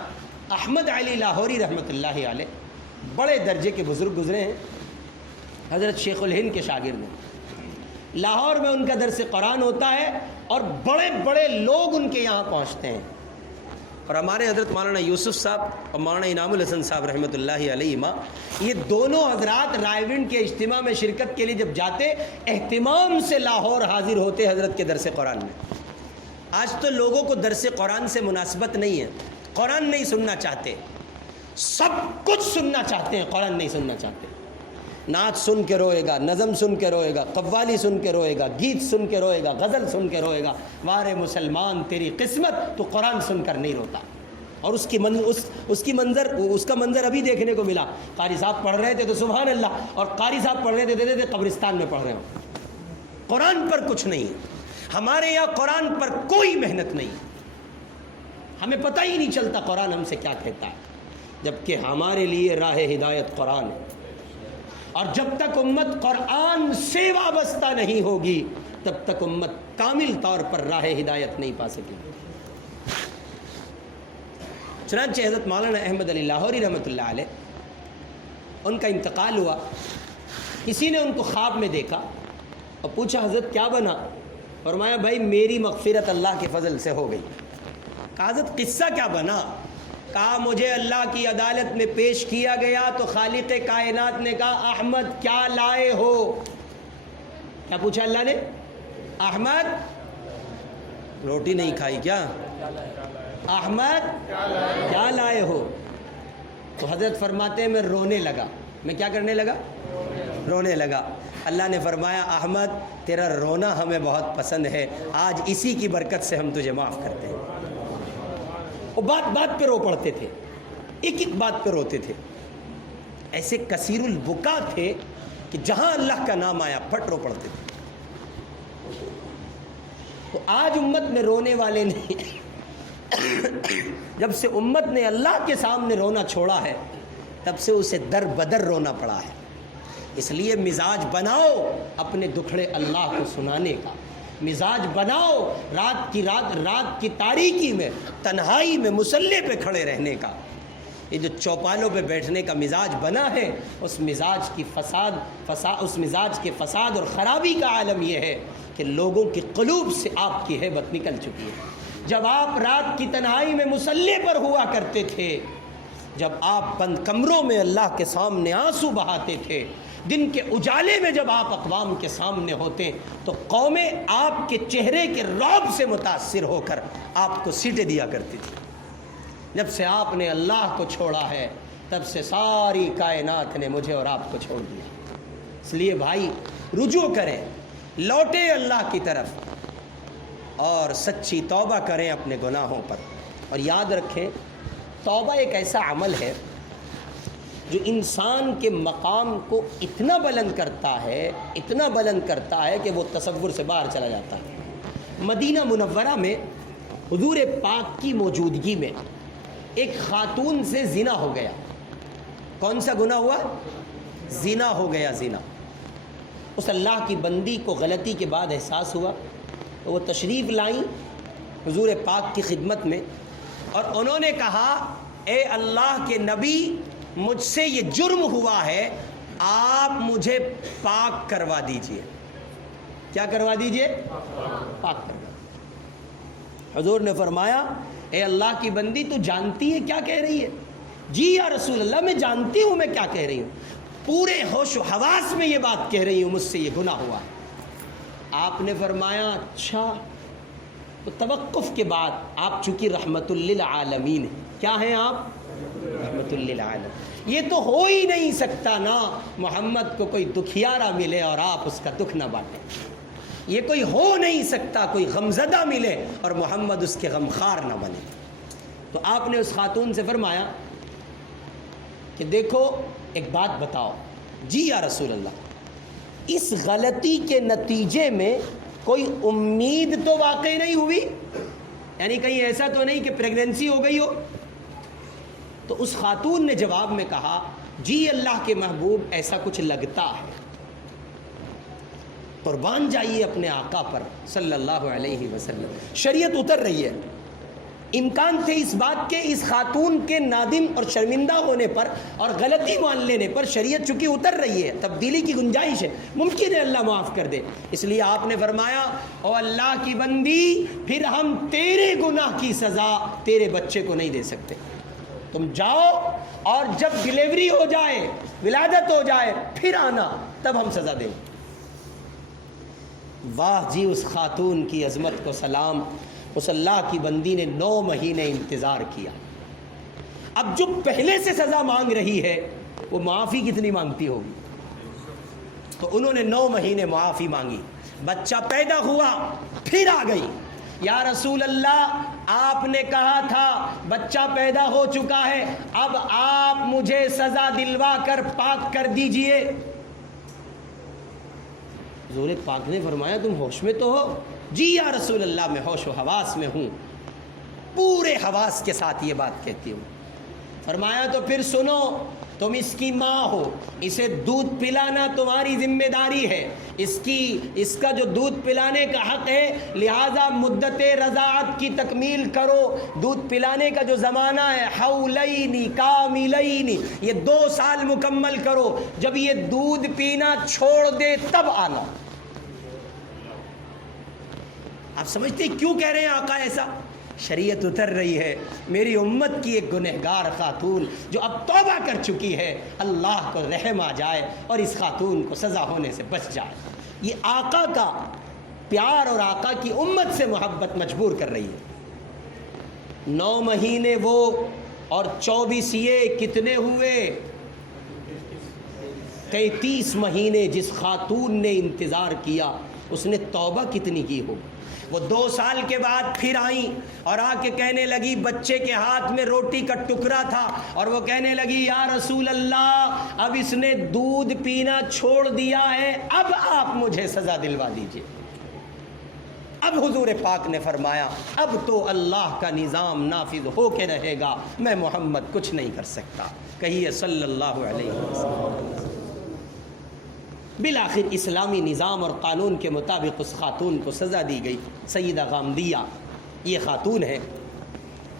احمد علی لاہوری رحمۃ اللہ علیہ بڑے درجے کے بزرگ گزرے ہیں، حضرت شیخ الہند کے شاگرد ہیں۔ لاہور میں ان کا درس قرآن ہوتا ہے اور بڑے بڑے لوگ ان کے یہاں پہنچتے ہیں۔ اور ہمارے حضرت مولانا یوسف صاحب اور مولانا انعام الحسن صاحب رحمۃ اللہ علیہما، یہ دونوں حضرات رائے ونڈ کے اجتماع میں شرکت کے لیے جب جاتے، اہتمام سے لاہور حاضر ہوتے حضرت کے درس قرآن میں۔ آج تو لوگوں کو درس قرآن سے مناسبت نہیں ہے، قرآن نہیں سننا چاہتے، سب کچھ سننا چاہتے ہیں، قرآن نہیں سننا چاہتے۔ نعت سن کے روئے گا، نظم سن کے روئے گا، قوالی سن کے روئے گا، گیت سن کے روئے گا، غزل سن کے روئے گا۔ وارے مسلمان تیری قسمت، تو قرآن سن کر نہیں روتا۔ اور اس کا منظر ابھی دیکھنے کو ملا۔ قاری صاحب پڑھ رہے تھے تو سبحان اللہ، اور قاری صاحب پڑھ رہے تھے دیتے تھے قبرستان میں پڑھ رہے ہوں۔ قرآن پر کچھ نہیں ہے، ہمارے یہاں قرآن پر کوئی محنت نہیں، ہمیں پتہ ہی نہیں چلتا قرآن ہم سے کیا کہتا ہے، جبکہ ہمارے لیے راہ ہدایت قرآن ہے۔ اور جب تک امت قرآن سے وابستہ نہیں ہوگی تب تک امت کامل طور پر راہ ہدایت نہیں پا سکے گی۔ چنانچہ حضرت مولانا احمد علی لاہوری رحمۃ اللہ علیہ، ان کا انتقال ہوا، کسی نے ان کو خواب میں دیکھا اور پوچھا حضرت کیا بنا؟ فرمایا بھائی میری مغفرت اللہ کے فضل سے ہو گئی۔ کہا حضرت قصہ کیا بنا؟ کہا مجھے اللہ کی عدالت میں پیش کیا گیا تو خالق کائنات نے کہا احمد کیا لائے ہو؟ کیا پوچھا اللہ نے؟ احمد روٹی نہیں کھائی کیا؟ احمد کیا لائے ہو؟ تو حضرت فرماتے ہیں میں رونے لگا۔ میں کیا کرنے لگا؟ رونے لگا۔ اللہ نے فرمایا احمد تیرا رونا ہمیں بہت پسند ہے، آج اسی کی برکت سے ہم تجھے معاف کرتے ہیں۔ وہ بات بات پہ رو پڑتے تھے، ایک ایک بات پہ روتے تھے، ایسے کثیر البکا تھے کہ جہاں اللہ کا نام آیا پھٹ رو پڑتے تھے۔ تو آج امت میں رونے والے نہیں، جب سے امت نے اللہ کے سامنے رونا چھوڑا ہے تب سے اسے در بدر رونا پڑا ہے۔ اس لیے مزاج بناؤ اپنے دکھڑے اللہ کو سنانے کا، مزاج بناؤ رات کی تاریکی میں تنہائی میں مصلی پہ کھڑے رہنے کا۔ یہ جو چوپالوں پہ بیٹھنے کا مزاج بنا ہے اس مزاج کے فساد اور خرابی کا عالم یہ ہے کہ لوگوں کے قلوب سے آپ کی ہیبت نکل چکی ہے۔ جب آپ رات کی تنہائی میں مصلی پر ہوا کرتے تھے، جب آپ بند کمروں میں اللہ کے سامنے آنسو بہاتے تھے، دن کے اجالے میں جب آپ اقوام کے سامنے ہوتے تو قومیں آپ کے چہرے کے رعب سے متاثر ہو کر آپ کو سیٹیں دیا کرتی تھی۔ جب سے آپ نے اللہ کو چھوڑا ہے تب سے ساری کائنات نے مجھے اور آپ کو چھوڑ دیا۔ اس لیے بھائی رجوع کریں، لوٹیں اللہ کی طرف اور سچی توبہ کریں اپنے گناہوں پر۔ اور یاد رکھیں توبہ ایک ایسا عمل ہے جو انسان کے مقام کو اتنا بلند کرتا ہے کہ وہ تصور سے باہر چلا جاتا ہے۔ مدینہ منورہ میں حضور پاک کی موجودگی میں ایک خاتون سے زنا ہو گیا۔ کون سا گناہ ہوا؟ زنا ہو گیا، زنا۔ اس اللہ کی بندی کو غلطی کے بعد احساس ہوا تو وہ تشریف لائیں حضور پاک کی خدمت میں اور انہوں نے کہا اے اللہ کے نبی مجھ سے یہ جرم ہوا ہے، آپ مجھے پاک کروا دیجئے۔ کیا کروا دیجئے؟ پاک کروا۔ حضور نے فرمایا اے اللہ کی بندی تو جانتی ہے کیا کہہ رہی ہے؟ جی یا رسول اللہ میں جانتی ہوں میں کیا کہہ رہی ہوں، پورے ہوش و حواس میں یہ بات کہہ رہی ہوں مجھ سے یہ گناہ ہوا ہے۔ آپ نے فرمایا اچھا۔ تو توقف کے بعد آپ چونکہ رحمت للعالمین ہیں، کیا ہیں آپ؟ رحمت للعالمین۔ یہ تو ہو ہی نہیں سکتا نا محمد کو کوئی دکھیارا ملے اور آپ اس کا دکھ نہ بانٹیں، یہ کوئی ہو نہیں سکتا کوئی غمزدہ ملے اور محمد اس کے غمخوار نہ بنے۔ تو آپ نے اس خاتون سے فرمایا کہ دیکھو ایک بات بتاؤ۔ جی یا رسول اللہ، اس غلطی کے نتیجے میں کوئی امید تو واقع نہیں ہوئی، یعنی کہیں ایسا تو نہیں کہ پریگننسی ہو گئی ہو؟ تو اس خاتون نے جواب میں کہا جی اللہ کے محبوب ایسا کچھ لگتا ہے۔ قربان جائیے اپنے آقا پر صلی اللہ علیہ وسلم، شریعت اتر رہی ہے۔ امکان تھے اس بات کے اس خاتون کے نادم اور شرمندہ ہونے پر اور غلطی مان لینے پر، شریعت چونکہ اتر رہی ہے، تبدیلی کی گنجائش ہے، ممکن ہے اللہ معاف کر دے۔ اس لیے آپ نے فرمایا او اللہ کی بندی پھر ہم تیرے گناہ کی سزا تیرے بچے کو نہیں دے سکتے، تم جاؤ اور جب ڈیلیوری ہو جائے، ولادت ہو جائے پھر آنا، تب ہم سزا دیں۔ واہ جی اس خاتون کی عظمت کو سلام۔ اس اللہ کی بندی نے 9 مہینے انتظار کیا۔ اب جو پہلے سے سزا مانگ رہی ہے وہ معافی کتنی مانگتی ہوگی؟ تو انہوں نے 9 مہینے معافی مانگی، بچہ پیدا ہوا، پھر آ گئی یا رسول اللہ آپ نے کہا تھا بچہ پیدا ہو چکا ہے، اب آپ مجھے سزا دلوا کر پاک کر دیجئے۔ حضور پاک نے فرمایا تم ہوش میں تو ہو؟ جی یا رسول اللہ میں ہوش و حواس میں ہوں، پورے حواس کے ساتھ یہ بات کہتی ہوں۔ فرمایا تو پھر سنو، تم اس کی ماں ہو، اسے دودھ پلانا تمہاری ذمہ داری ہے، اس کا جو دودھ پلانے کا حق ہے، لہذا مدت رضاعت کی تکمیل کرو۔ دودھ پلانے کا جو زمانہ ہے حولین کاملین، یہ 2 سال مکمل کرو، جب یہ دودھ پینا چھوڑ دے تب آنا۔ آپ سمجھتے کیوں کہہ رہے ہیں آقا ایسا؟ شریعت اتر رہی ہے، میری امت کی ایک گنہگار خاتون جو اب توبہ کر چکی ہے، اللہ کو رحم آ جائے اور اس خاتون کو سزا ہونے سے بچ جائے۔ یہ آقا کا پیار اور آقا کی امت سے محبت مجبور کر رہی ہے۔ 9 مہینے وہ اور 24 یہ کتنے ہوئے؟ 33 مہینے جس خاتون نے انتظار کیا، اس نے توبہ کتنی کی ہو۔ وہ 2 سال کے بعد پھر آئیں اور آ کے کہنے لگی، بچے کے ہاتھ میں روٹی کا ٹکڑا تھا اور وہ کہنے لگی، یا رسول اللہ اب اس نے دودھ پینا چھوڑ دیا ہے، اب آپ مجھے سزا دلوا دیجئے۔ اب حضور پاک نے فرمایا، اب تو اللہ کا نظام نافذ ہو کے رہے گا، میں محمد کچھ نہیں کر سکتا۔ کہیے صلی اللہ علیہ وسلم۔ بالآخر اسلامی نظام اور قانون کے مطابق اس خاتون کو سزا دی گئی۔ سیدہ غامدیہ یہ خاتون ہے،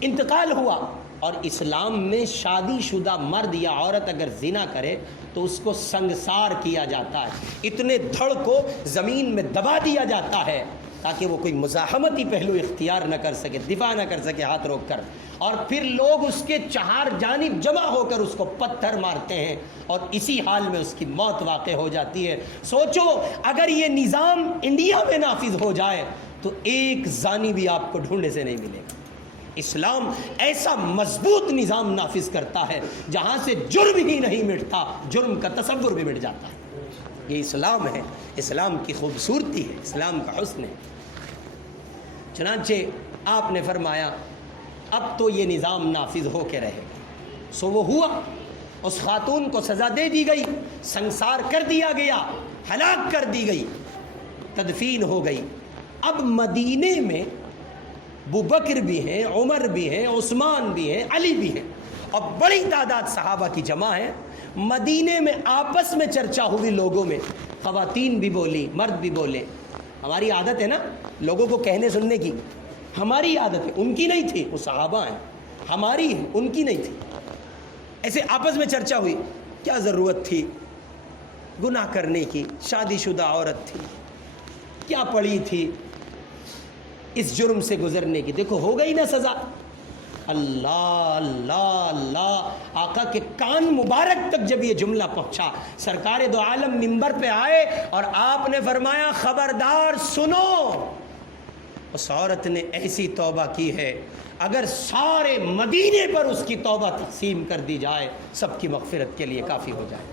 انتقال ہوا، اور اسلام میں شادی شدہ مرد یا عورت اگر زنا کرے تو اس کو سنگسار کیا جاتا ہے، اتنے دھڑ کو زمین میں دبا دیا جاتا ہے تاکہ وہ کوئی مزاحمتی پہلو اختیار نہ کر سکے، دفاع نہ کر سکے ہاتھ روک کر، اور پھر لوگ اس کے 4 جانب جمع ہو کر اس کو پتھر مارتے ہیں اور اسی حال میں اس کی موت واقع ہو جاتی ہے۔ سوچو اگر یہ نظام انڈیا میں نافذ ہو جائے تو ایک زانی بھی آپ کو ڈھونڈنے سے نہیں ملے گا۔ اسلام ایسا مضبوط نظام نافذ کرتا ہے جہاں سے جرم ہی نہیں مٹتا، جرم کا تصور بھی مٹ جاتا ہے۔ یہ اسلام ہے، اسلام کی خوبصورتی ہے، اسلام کا حسن ہے۔ چنانچہ آپ نے فرمایا اب تو یہ نظام نافذ ہو کے رہے گا۔ سو وہ ہوا، اس خاتون کو سزا دے دی گئی، سنسار کر دیا گیا، ہلاک کر دی گئی، تدفین ہو گئی۔ اب مدینے میں ابوبکر بھی ہیں، عمر بھی ہیں، عثمان بھی ہیں، علی بھی ہیں، اور بڑی تعداد صحابہ کی جمع ہے۔ مدینے میں آپس میں چرچا ہوئی لوگوں میں، خواتین بھی بولی، مرد بھی بولے۔ ہماری عادت ہے نا لوگوں کو کہنے سننے کی، ہماری عادت ہے، ان کی نہیں تھی، وہ صحابہ ہیں، ہماری ہے، ان کی نہیں تھی۔ ایسے آپس میں چرچا ہوئی، کیا ضرورت تھی گناہ کرنے کی، شادی شدہ عورت تھی، کیا پڑی تھی اس جرم سے گزرنے کی، دیکھو ہو گئی نا سزا۔ اللہ اللہ اللہ، آقا کے کان مبارک تک جب یہ جملہ پہنچا، سرکار دو عالم منبر پہ آئے اور آپ نے فرمایا خبردار سنو، اس عورت نے ایسی توبہ کی ہے اگر سارے مدینے پر اس کی توبہ تقسیم کر دی جائے سب کی مغفرت کے لیے کافی ہو جائے۔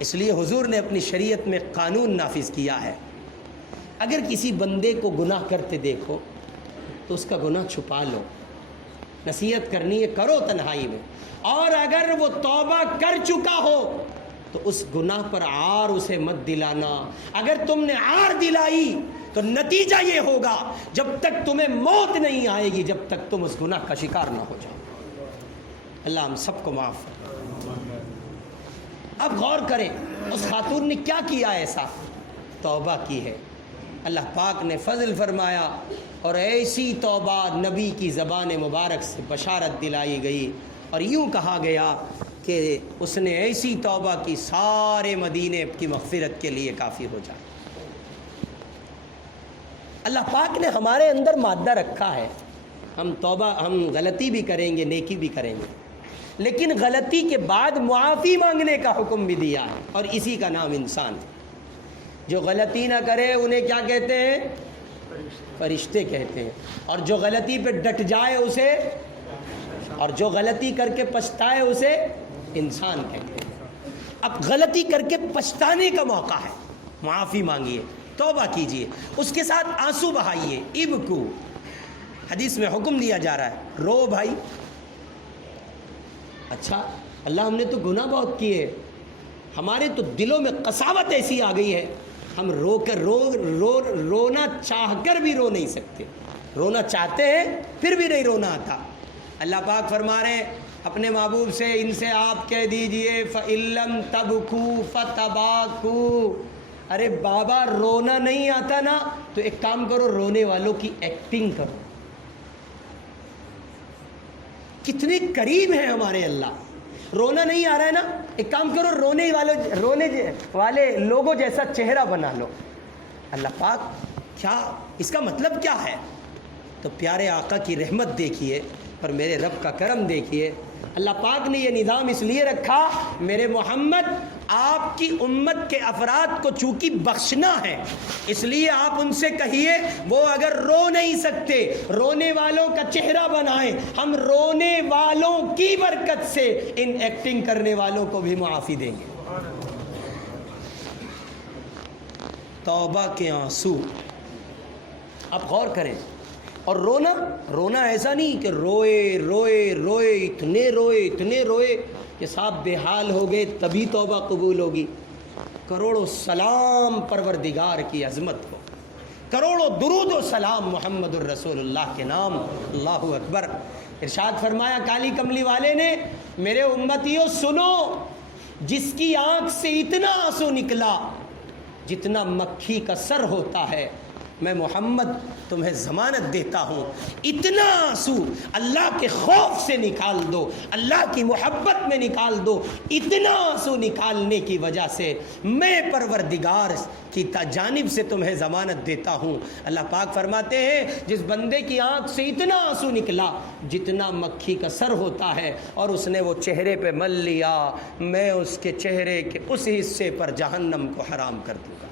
اس لیے حضور نے اپنی شریعت میں قانون نافذ کیا ہے، اگر کسی بندے کو گناہ کرتے دیکھو تو اس کا گناہ چھپا لو، نصیحت کرنی ہے کرو تنہائی میں، اور اگر وہ توبہ کر چکا ہو تو اس گناہ پر عار اسے مت دلانا۔ اگر تم نے عار دلائی تو نتیجہ یہ ہوگا جب تک تمہیں موت نہیں آئے گی جب تک تم اس گناہ کا شکار نہ ہو جاؤ۔ اللہ ہم سب کو معاف کرے۔ اب غور کریں اس خاتون نے کیا کیا ایسا؟ توبہ کی ہے، اللہ پاک نے فضل فرمایا اور ایسی توبہ نبی کی زبان مبارک سے بشارت دلائی گئی اور یوں کہا گیا کہ اس نے ایسی توبہ کی سارے مدینے کی مغفرت کے لیے کافی ہو جائے۔ اللہ پاک نے ہمارے اندر مادہ رکھا ہے، ہم توبہ، ہم غلطی بھی کریں گے، نیکی بھی کریں گے، لیکن غلطی کے بعد معافی مانگنے کا حکم بھی دیا ہے، اور اسی کا نام انسان ہے۔ جو غلطی نہ کرے انہیں کیا کہتے ہیں؟ فرشتے کہتے ہیں، اور جو غلطی پہ ڈٹ جائے اسے، اور جو غلطی کر کے پچھتائے اسے انسان کہتے ہیں۔ اب غلطی کر کے پچھتانے کا موقع ہے، معافی مانگیے، توبہ کیجئے، اس کے ساتھ آنسو بہائیے، ابکو، حدیث میں حکم دیا جا رہا ہے رو بھائی۔ اچھا اللہ ہم نے تو گناہ بہت کیے، ہمارے تو دلوں میں قساوت ایسی آ گئی ہے، ہم رونا چاہ کر بھی رو نہیں سکتے، رونا چاہتے ہیں پھر بھی نہیں رونا آتا۔ اللہ پاک فرما رہے ہیں اپنے محبوب سے ان سے آپ کہہ دیجئے فَإِن لَّمْ تَبْكُوا فَتَبَاكُوا. ارے بابا رونا نہیں آتا نا تو ایک کام کرو، رونے والوں کی ایکٹنگ کرو. کتنے قریب ہیں ہمارے اللہ. رونا نہیں آ رہا ہے نا، ایک کام کرو، رونے والے لوگوں جیسا چہرہ بنا لو. اللہ پاک کیا اس کا مطلب کیا ہے؟ تو پیارے آقا کی رحمت دیکھیے اور میرے رب کا کرم دیکھیے. اللہ پاک نے یہ نظام اس لیے رکھا، میرے محمد آپ کی امت کے افراد کو چونکہ بخشنا ہے، اس لیے آپ ان سے کہیے وہ اگر رو نہیں سکتے رونے والوں کا چہرہ بنائیں، ہم رونے والوں کی برکت سے ان ایکٹنگ کرنے والوں کو بھی معافی دیں گے. توبہ کے آنسو آپ غور کریں. اور رونا ایسا نہیں کہ روئے اتنے روئے کہ صاحب بے حال ہو گئے تبھی توبہ قبول ہوگی. کروڑوں سلام پروردگار کی عظمت کو، کروڑوں درود و سلام محمد الرسول اللہ کے نام. اللہ اکبر. ارشاد فرمایا کالی کملی والے نے، میرے امتیوں سنو، جس کی آنکھ سے اتنا آنسو نکلا جتنا مکھی کا سر ہوتا ہے، میں محمد تمہیں ضمانت دیتا ہوں اتنا آنسو اللہ کے خوف سے نکال دو، اللہ کی محبت میں نکال دو. اتنا آنسو نکالنے کی وجہ سے میں پروردگار کی جانب سے تمہیں ضمانت دیتا ہوں. اللہ پاک فرماتے ہیں جس بندے کی آنکھ سے اتنا آنسو نکلا جتنا مکھی کا سر ہوتا ہے اور اس نے وہ چہرے پہ مل لیا، میں اس کے چہرے کے اس حصے پر جہنم کو حرام کر دوں گا.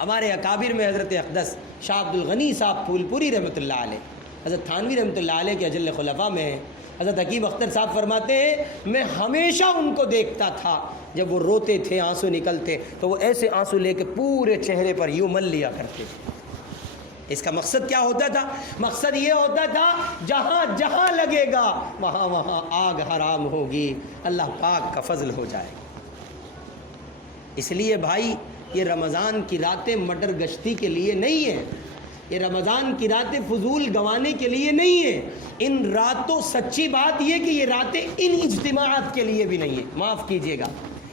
ہمارے اکابر میں حضرت اقدس شاہ عبد الغنی صاحب پھول پوری رحمۃ اللہ علیہ، حضرت تھانوی رحمۃ اللہ علیہ کے اجل خلفاء میں ہیں. حضرت حکیم اختر صاحب فرماتے ہیں میں ہمیشہ ان کو دیکھتا تھا جب وہ روتے تھے آنسو نکلتے تو وہ ایسے آنسو لے کے پورے چہرے پر یوں مل لیا کرتے تھے. اس کا مقصد کیا ہوتا تھا؟ مقصد یہ ہوتا تھا جہاں جہاں لگے گا وہاں وہاں آگ حرام ہوگی، اللہ پاک کا فضل ہو جائے گا. اس لیے بھائی یہ رمضان کی راتیں مٹر گشتی کے لیے نہیں ہیں، یہ رمضان کی راتیں فضول گنوانے کے لیے نہیں ہیں. ان راتوں سچی بات یہ کہ یہ راتیں ان اجتماعات کے لیے بھی نہیں ہیں. معاف کیجیے گا،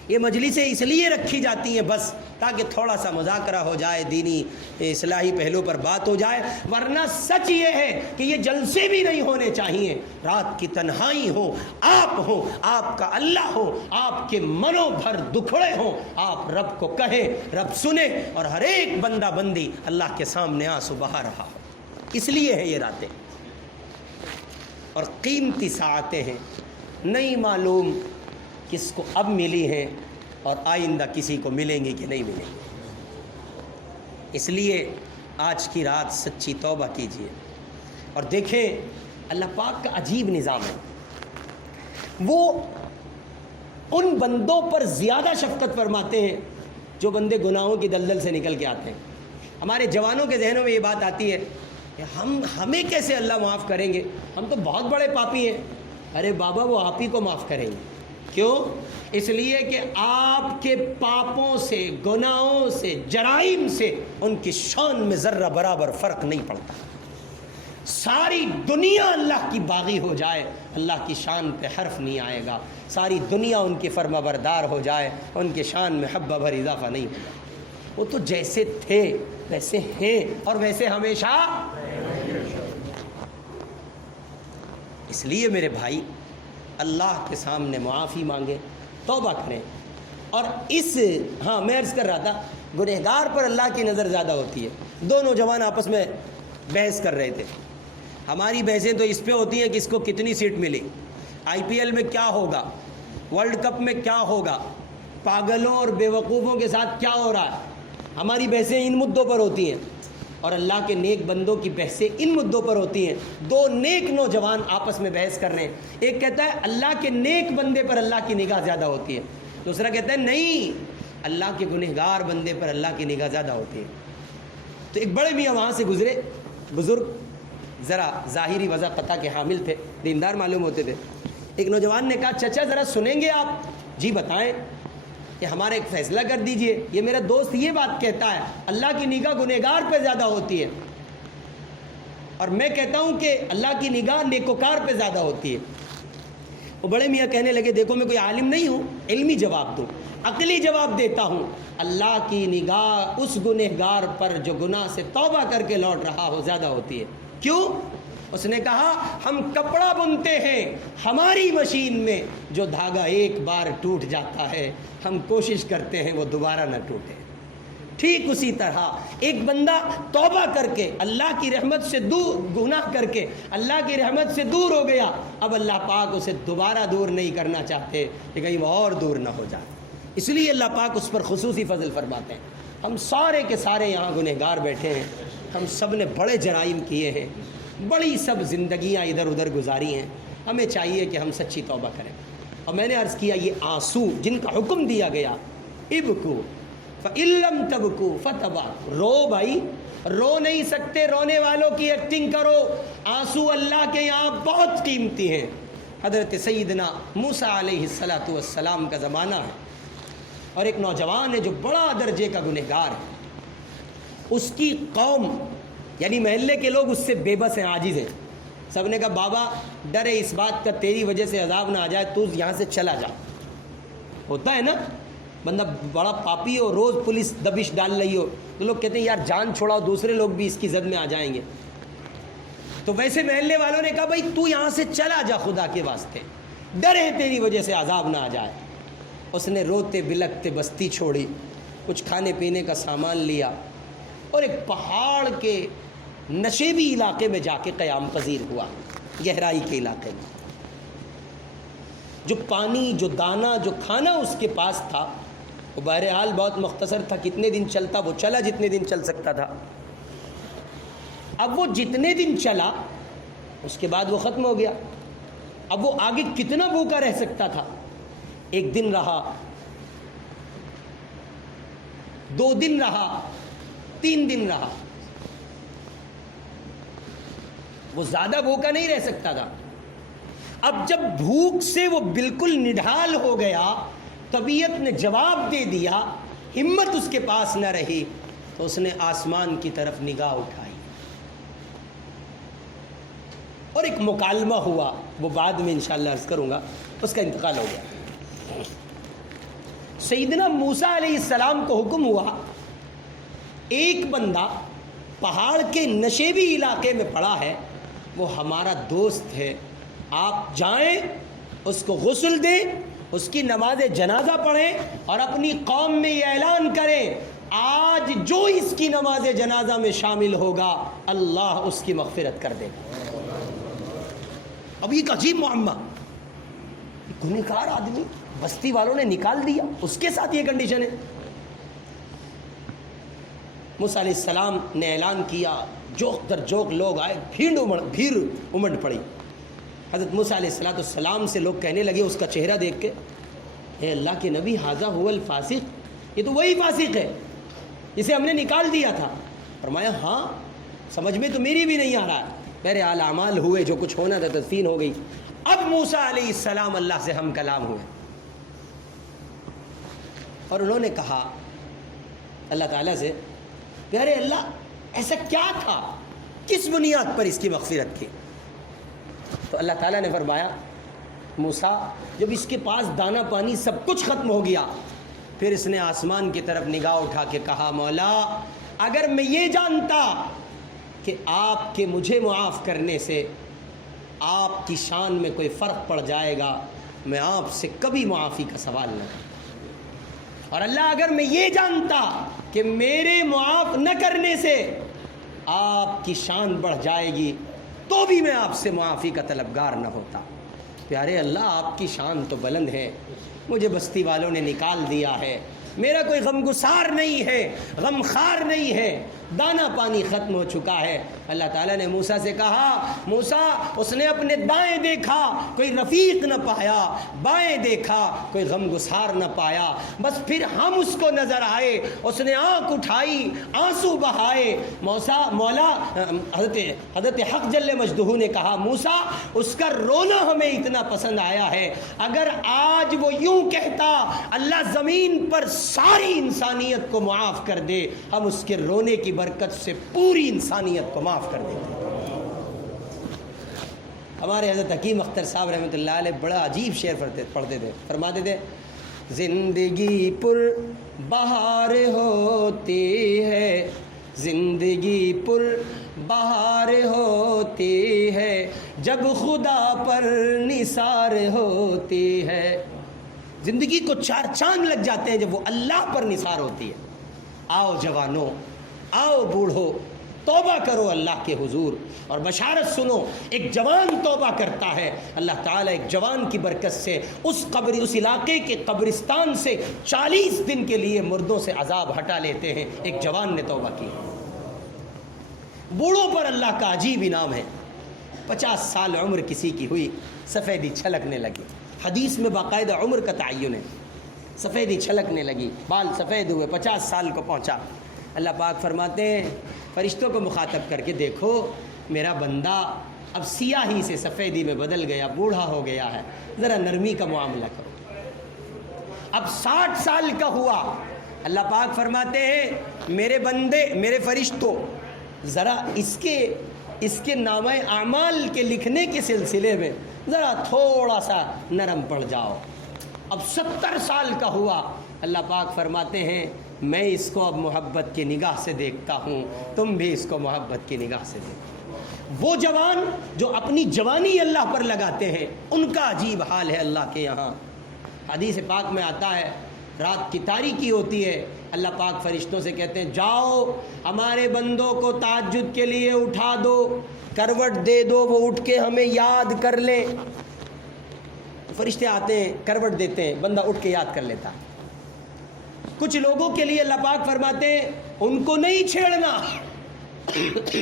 یہ مجلسیں اس لیے رکھی جاتی ہیں بس تاکہ تھوڑا سا مذاکرہ ہو جائے، دینی اصلاحی پہلو پر بات ہو جائے، ورنہ سچ یہ ہے کہ یہ جلسے بھی نہیں ہونے چاہیے. رات کی تنہائی ہو، آپ کا اللہ ہو، آپ کے منوں بھر دکھڑے ہوں، آپ رب کو کہیں، رب سنے اور ہر ایک بندہ بندی اللہ کے سامنے آنسو بہا رہا ہو. اس لیے ہے یہ راتیں. اور قیمتی ساعتیں ہیں، نہیں معلوم کس کو اب ملی ہیں اور آئندہ کسی کو ملیں گی کہ نہیں ملیں گی. اس لیے آج کی رات سچی توبہ کیجیے اور دیکھیں اللہ پاک کا عجیب نظام ہے. وہ ان بندوں پر زیادہ شفقت فرماتے ہیں جو بندے گناہوں کی دلدل سے نکل کے آتے ہیں. ہمارے جوانوں کے ذہنوں میں یہ بات آتی ہے کہ ہمیں کیسے اللہ معاف کریں گے، ہم تو بہت بڑے پاپی ہیں. ارے بابا وہ آپ ہی کو معاف کریں گے. کیوں؟ اس لیے کہ آپ کے پاپوں سے، گناہوں سے، جرائم سے ان کی شان میں ذرہ برابر فرق نہیں پڑتا. ساری دنیا اللہ کی باغی ہو جائے اللہ کی شان پہ حرف نہیں آئے گا. ساری دنیا ان کی فرما بردار ہو جائے ان کے شان میں حبہ بھر اضافہ نہیں ہوگا. وہ تو جیسے تھے ویسے ہیں اور ویسے ہمیشہ. اس لیے میرے بھائی اللہ کے سامنے معافی مانگے، توبہ کریں. اور میں عرض کر رہا تھا گنہگار پر اللہ کی نظر زیادہ ہوتی ہے. دو نوجوان آپس میں بحث کر رہے تھے. ہماری بحثیں تو اس پہ ہوتی ہیں کہ اس کو کتنی سیٹ ملی، IPL میں کیا ہوگا، ورلڈ کپ میں کیا ہوگا، پاگلوں اور بیوقوفوں کے ساتھ کیا ہو رہا ہے. ہماری بحثیں ان مدعوں پر ہوتی ہیں اور اللہ کے نیک بندوں کی بحثیں ان مدعوں پر ہوتی ہیں. دو نیک نوجوان آپس میں بحث کر رہے ہیں. ایک کہتا ہے اللہ کے نیک بندے پر اللہ کی نگاہ زیادہ ہوتی ہے، دوسرا کہتا ہے نہیں اللہ کے گنہگار بندے پر اللہ کی نگاہ زیادہ ہوتی ہے. تو ایک بڑے میاں وہاں سے گزرے، بزرگ، ذرا ظاہری وضاقتہ کے حامل تھے، دیندار معلوم ہوتے تھے. ایک نوجوان نے کہا چچا ذرا سنیں گے آپ؟ جی بتائیں. کہ ہمارا ایک فیصلہ کر دیجئے، یہ میرا دوست یہ بات کہتا ہے اللہ کی نگاہ گنہگار پہ زیادہ ہوتی ہے اور میں کہتا ہوں کہ اللہ کی نگاہ نیکوکار پہ زیادہ ہوتی ہے. وہ بڑے میاں کہنے لگے دیکھو میں کوئی عالم نہیں ہوں، علمی جواب دوں، عقلی جواب دیتا ہوں، اللہ کی نگاہ اس گنہگار پر جو گناہ سے توبہ کر کے لوٹ رہا ہو زیادہ ہوتی ہے۔ کیوں؟ اس نے کہا ہم کپڑا بنتے ہیں، ہماری مشین میں جو دھاگا ایک بار ٹوٹ جاتا ہے ہم کوشش کرتے ہیں وہ دوبارہ نہ ٹوٹے۔ ٹھیک اسی طرح ایک بندہ توبہ کر کے اللہ کی رحمت سے دور، گناہ کر کے اللہ کی رحمت سے دور ہو گیا، اب اللہ پاک اسے دوبارہ دور نہیں کرنا چاہتے کہ کہیں وہ اور دور نہ ہو جائے، اس لیے اللہ پاک اس پر خصوصی فضل فرماتے ہیں۔ ہم سارے کے سارے یہاں گنہگار بیٹھے ہیں، ہم سب نے بڑے جرائم کیے ہیں، بڑی سب زندگیاں ادھر ادھر گزاری ہیں، ہمیں چاہیے کہ ہم سچی توبہ کریں۔ اور میں نے عرض کیا یہ آنسو جن کا حکم دیا گیا، ابکو فَإِن لَّمْ تَبْكُوا فَتَبَاكُوا، رو بھائی، رو نہیں سکتے رونے والوں کی ایکٹنگ کرو، آنسو اللہ کے یہاں بہت قیمتی ہیں۔ حضرت سیدنا موسیٰ علیہ السلام کا زمانہ ہے اور ایک نوجوان ہے جو بڑا درجے کا گنہگار ہے، اس کی قوم یعنی محلے کے لوگ اس سے بے بس ہیں، عاجز ہیں۔ سب نے کہا بابا ڈر ہے اس بات کا تیری وجہ سے عذاب نہ آ جائے، تو یہاں سے چلا جا۔ ہوتا ہے نا بندہ بڑا پاپی ہو، روز پولیس دبش ڈال رہی ہو تو لوگ کہتے ہیں یار جان چھوڑاؤ، دوسرے لوگ بھی اس کی زد میں آ جائیں گے۔ تو ویسے محلے والوں نے کہا بھائی تو یہاں سے چلا جا، خدا کے واسطے ڈر ہے تیری وجہ سے عذاب نہ آ جائے۔ اس نے روتے بلکتے بستی چھوڑی، کچھ کھانے پینے کا سامان لیا اور ایک پہاڑ کے نشیبی علاقے میں جا کے قیام پذیر ہوا، گہرائی کے علاقے میں۔ جو پانی، جو دانہ، جو کھانا اس کے پاس تھا وہ بہرحال بہت مختصر تھا، کتنے دن چلتا وہ چلا جتنے دن چل سکتا تھا۔ اب وہ جتنے دن چلا اس کے بعد وہ ختم ہو گیا، اب وہ آگے کتنا بھوکا رہ سکتا تھا؟ ایک دن رہا، 2 دن رہا، 3 دن رہا، وہ زیادہ بھوکا نہیں رہ سکتا تھا۔ اب جب بھوک سے وہ بالکل نڈھال ہو گیا، طبیعت نے جواب دے دیا، ہمت اس کے پاس نہ رہی، تو اس نے آسمان کی طرف نگاہ اٹھائی اور ایک مکالمہ ہوا، وہ بعد میں انشاءاللہ عرض کروں گا، اس کا انتقال ہو گیا۔ سیدنا موسیٰ علیہ السلام کو حکم ہوا، ایک بندہ پہاڑ کے نشیبی علاقے میں پڑا ہے، وہ ہمارا دوست ہے، آپ جائیں اس کو غسل دیں، اس کی نماز جنازہ پڑھیں اور اپنی قوم میں یہ اعلان کریں آج جو اس کی نماز جنازہ میں شامل ہوگا اللہ اس کی مغفرت کر دے گا۔ اب یہ عجیب معاملہ، گنہگار آدمی بستی والوں نے نکال دیا، اس کے ساتھ یہ کنڈیشن ہے۔ موسیٰ علیہ السلام نے اعلان کیا، جوق در جوق لوگ آئے، بھیڑ امڑ پڑی۔ حضرت موسیٰ علیہ السلام سے لوگ کہنے لگے اس کا چہرہ دیکھ کے، اے اللہ کے نبی ھذا ھو الفاسق، یہ تو وہی فاسق ہے جسے ہم نے نکال دیا تھا۔ فرمایا ہاں، سمجھ میں تو میری بھی نہیں آ رہا ہے، بہرحال اعمال ہوئے، جو کچھ ہونا تھا تدفین ہو گئی۔ اب موسیٰ علیہ السلام اللہ سے ہم کلام ہوئے اور انہوں نے کہا اللہ تعالیٰ سے، پیارے اللہ ایسا کیا تھا، کس بنیاد پر اس کی مغفرت کی؟ تو اللہ تعالیٰ نے فرمایا موسیٰ جب اس کے پاس دانہ پانی سب کچھ ختم ہو گیا، پھر اس نے آسمان کی طرف نگاہ اٹھا کے کہا مولا اگر میں یہ جانتا کہ آپ کے مجھے معاف کرنے سے آپ کی شان میں کوئی فرق پڑ جائے گا، میں آپ سے کبھی معافی کا سوال نہ کرتا، اور اللہ اگر میں یہ جانتا کہ میرے معاف نہ کرنے سے آپ کی شان بڑھ جائے گی تو بھی میں آپ سے معافی کا طلبگار نہ ہوتا۔ پیارے اللہ آپ کی شان تو بلند ہے، مجھے بستی والوں نے نکال دیا ہے، میرا کوئی غم گسار نہیں ہے، غم خار نہیں ہے، دانہ پانی ختم ہو چکا ہے۔ اللہ تعالیٰ نے موسیٰ سے کہا موسیٰ اس نے اپنے دائیں دیکھا کوئی رفیق نہ پایا، بائیں دیکھا کوئی غم گسار نہ پایا، بس پھر ہم اس کو نظر آئے، اس نے آنکھ اٹھائی، آنسو بہائے۔ مولا حضرت حق جل مجدہ نے کہا موسیٰ اس کا رونا ہمیں اتنا پسند آیا ہے، اگر آج وہ یوں کہتا اللہ زمین پر ساری انسانیت کو معاف کر دے، ہم اس کے رونے کی برکت سے پوری انسانیت کو معاف کر دیں گے۔ ہمارے حضرت حکیم اختر صاحب رحمۃ اللہ علیہ بڑا عجیب شعر پڑھتے تھے، فرماتے تھے زندگی پر بہار ہوتی ہے، زندگی پر بہار ہوتی ہے، جب خدا پر نثار ہوتی ہے۔ زندگی کو 4 چاند لگ جاتے ہیں جب وہ اللہ پر نثار ہوتی ہے۔ آؤ جوانوں، آؤ بوڑھو، توبہ کرو اللہ کے حضور، اور بشارت سنو، ایک جوان توبہ کرتا ہے، اللہ تعالیٰ ایک جوان کی برکت سے اس علاقے کے قبرستان سے 40 دن کے لیے مردوں سے عذاب ہٹا لیتے ہیں۔ ایک جوان نے توبہ کی۔ بوڑھوں پر اللہ کا عجیب انعام ہے۔ 50 سال عمر کسی کی ہوئی، سفیدی چھلکنے لگی، حدیث میں باقاعدہ عمر کا تعین ہے، سفیدی چھلکنے لگی، بال سفید ہوئے، 50 سال کو پہنچا، اللہ پاک فرماتے ہیں فرشتوں کو مخاطب کر کے، دیکھو میرا بندہ اب سیاہی سے سفیدی میں بدل گیا، بوڑھا ہو گیا ہے، ذرا نرمی کا معاملہ کرو۔ اب 60 سال کا ہوا، اللہ پاک فرماتے ہیں میرے بندے، میرے فرشتوں، ذرا اس کے نامہ اعمال کے لکھنے کے سلسلے میں ذرا تھوڑا سا نرم پڑ جاؤ۔ اب 70 سال کا ہوا، اللہ پاک فرماتے ہیں میں اس کو اب محبت کی نگاہ سے دیکھتا ہوں، تم بھی اس کو محبت کی نگاہ سے دیکھو۔ وہ جوان جو اپنی جوانی اللہ پر لگاتے ہیں، ان کا عجیب حال ہے اللہ کے یہاں۔ حدیث پاک میں آتا ہے رات کی تاریکی ہوتی ہے، اللہ پاک فرشتوں سے کہتے ہیں جاؤ ہمارے بندوں کو تہجد کے لیے اٹھا دو، کروٹ دے دو، وہ اٹھ کے ہمیں یاد کر لیں۔ فرشتے آتے ہیں، کروٹ دیتے ہیں، بندہ اٹھ کے یاد کر لیتا ہے۔ کچھ لوگوں کے لیے اللہ پاک فرماتے ہیں ان کو نہیں چھیڑنا،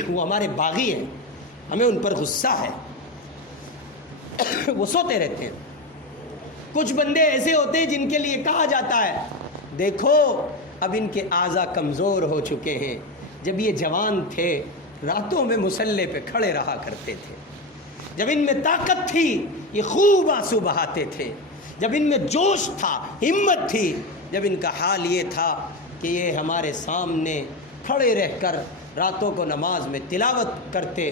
وہ ہمارے باغی ہیں، ہمیں ان پر غصہ ہے، وہ سوتے رہتے ہیں۔ کچھ بندے ایسے ہوتے ہیں جن کے لیے کہا جاتا ہے دیکھو اب ان کے اعضاء کمزور ہو چکے ہیں، جب یہ جوان تھے راتوں میں مصلے پہ کھڑے رہا کرتے تھے، جب ان میں طاقت تھی یہ خوب آنسو بہاتے تھے، جب ان میں جوش تھا، ہمت تھی، جب ان کا حال یہ تھا کہ یہ ہمارے سامنے کھڑے رہ کر راتوں کو نماز میں تلاوت کرتے،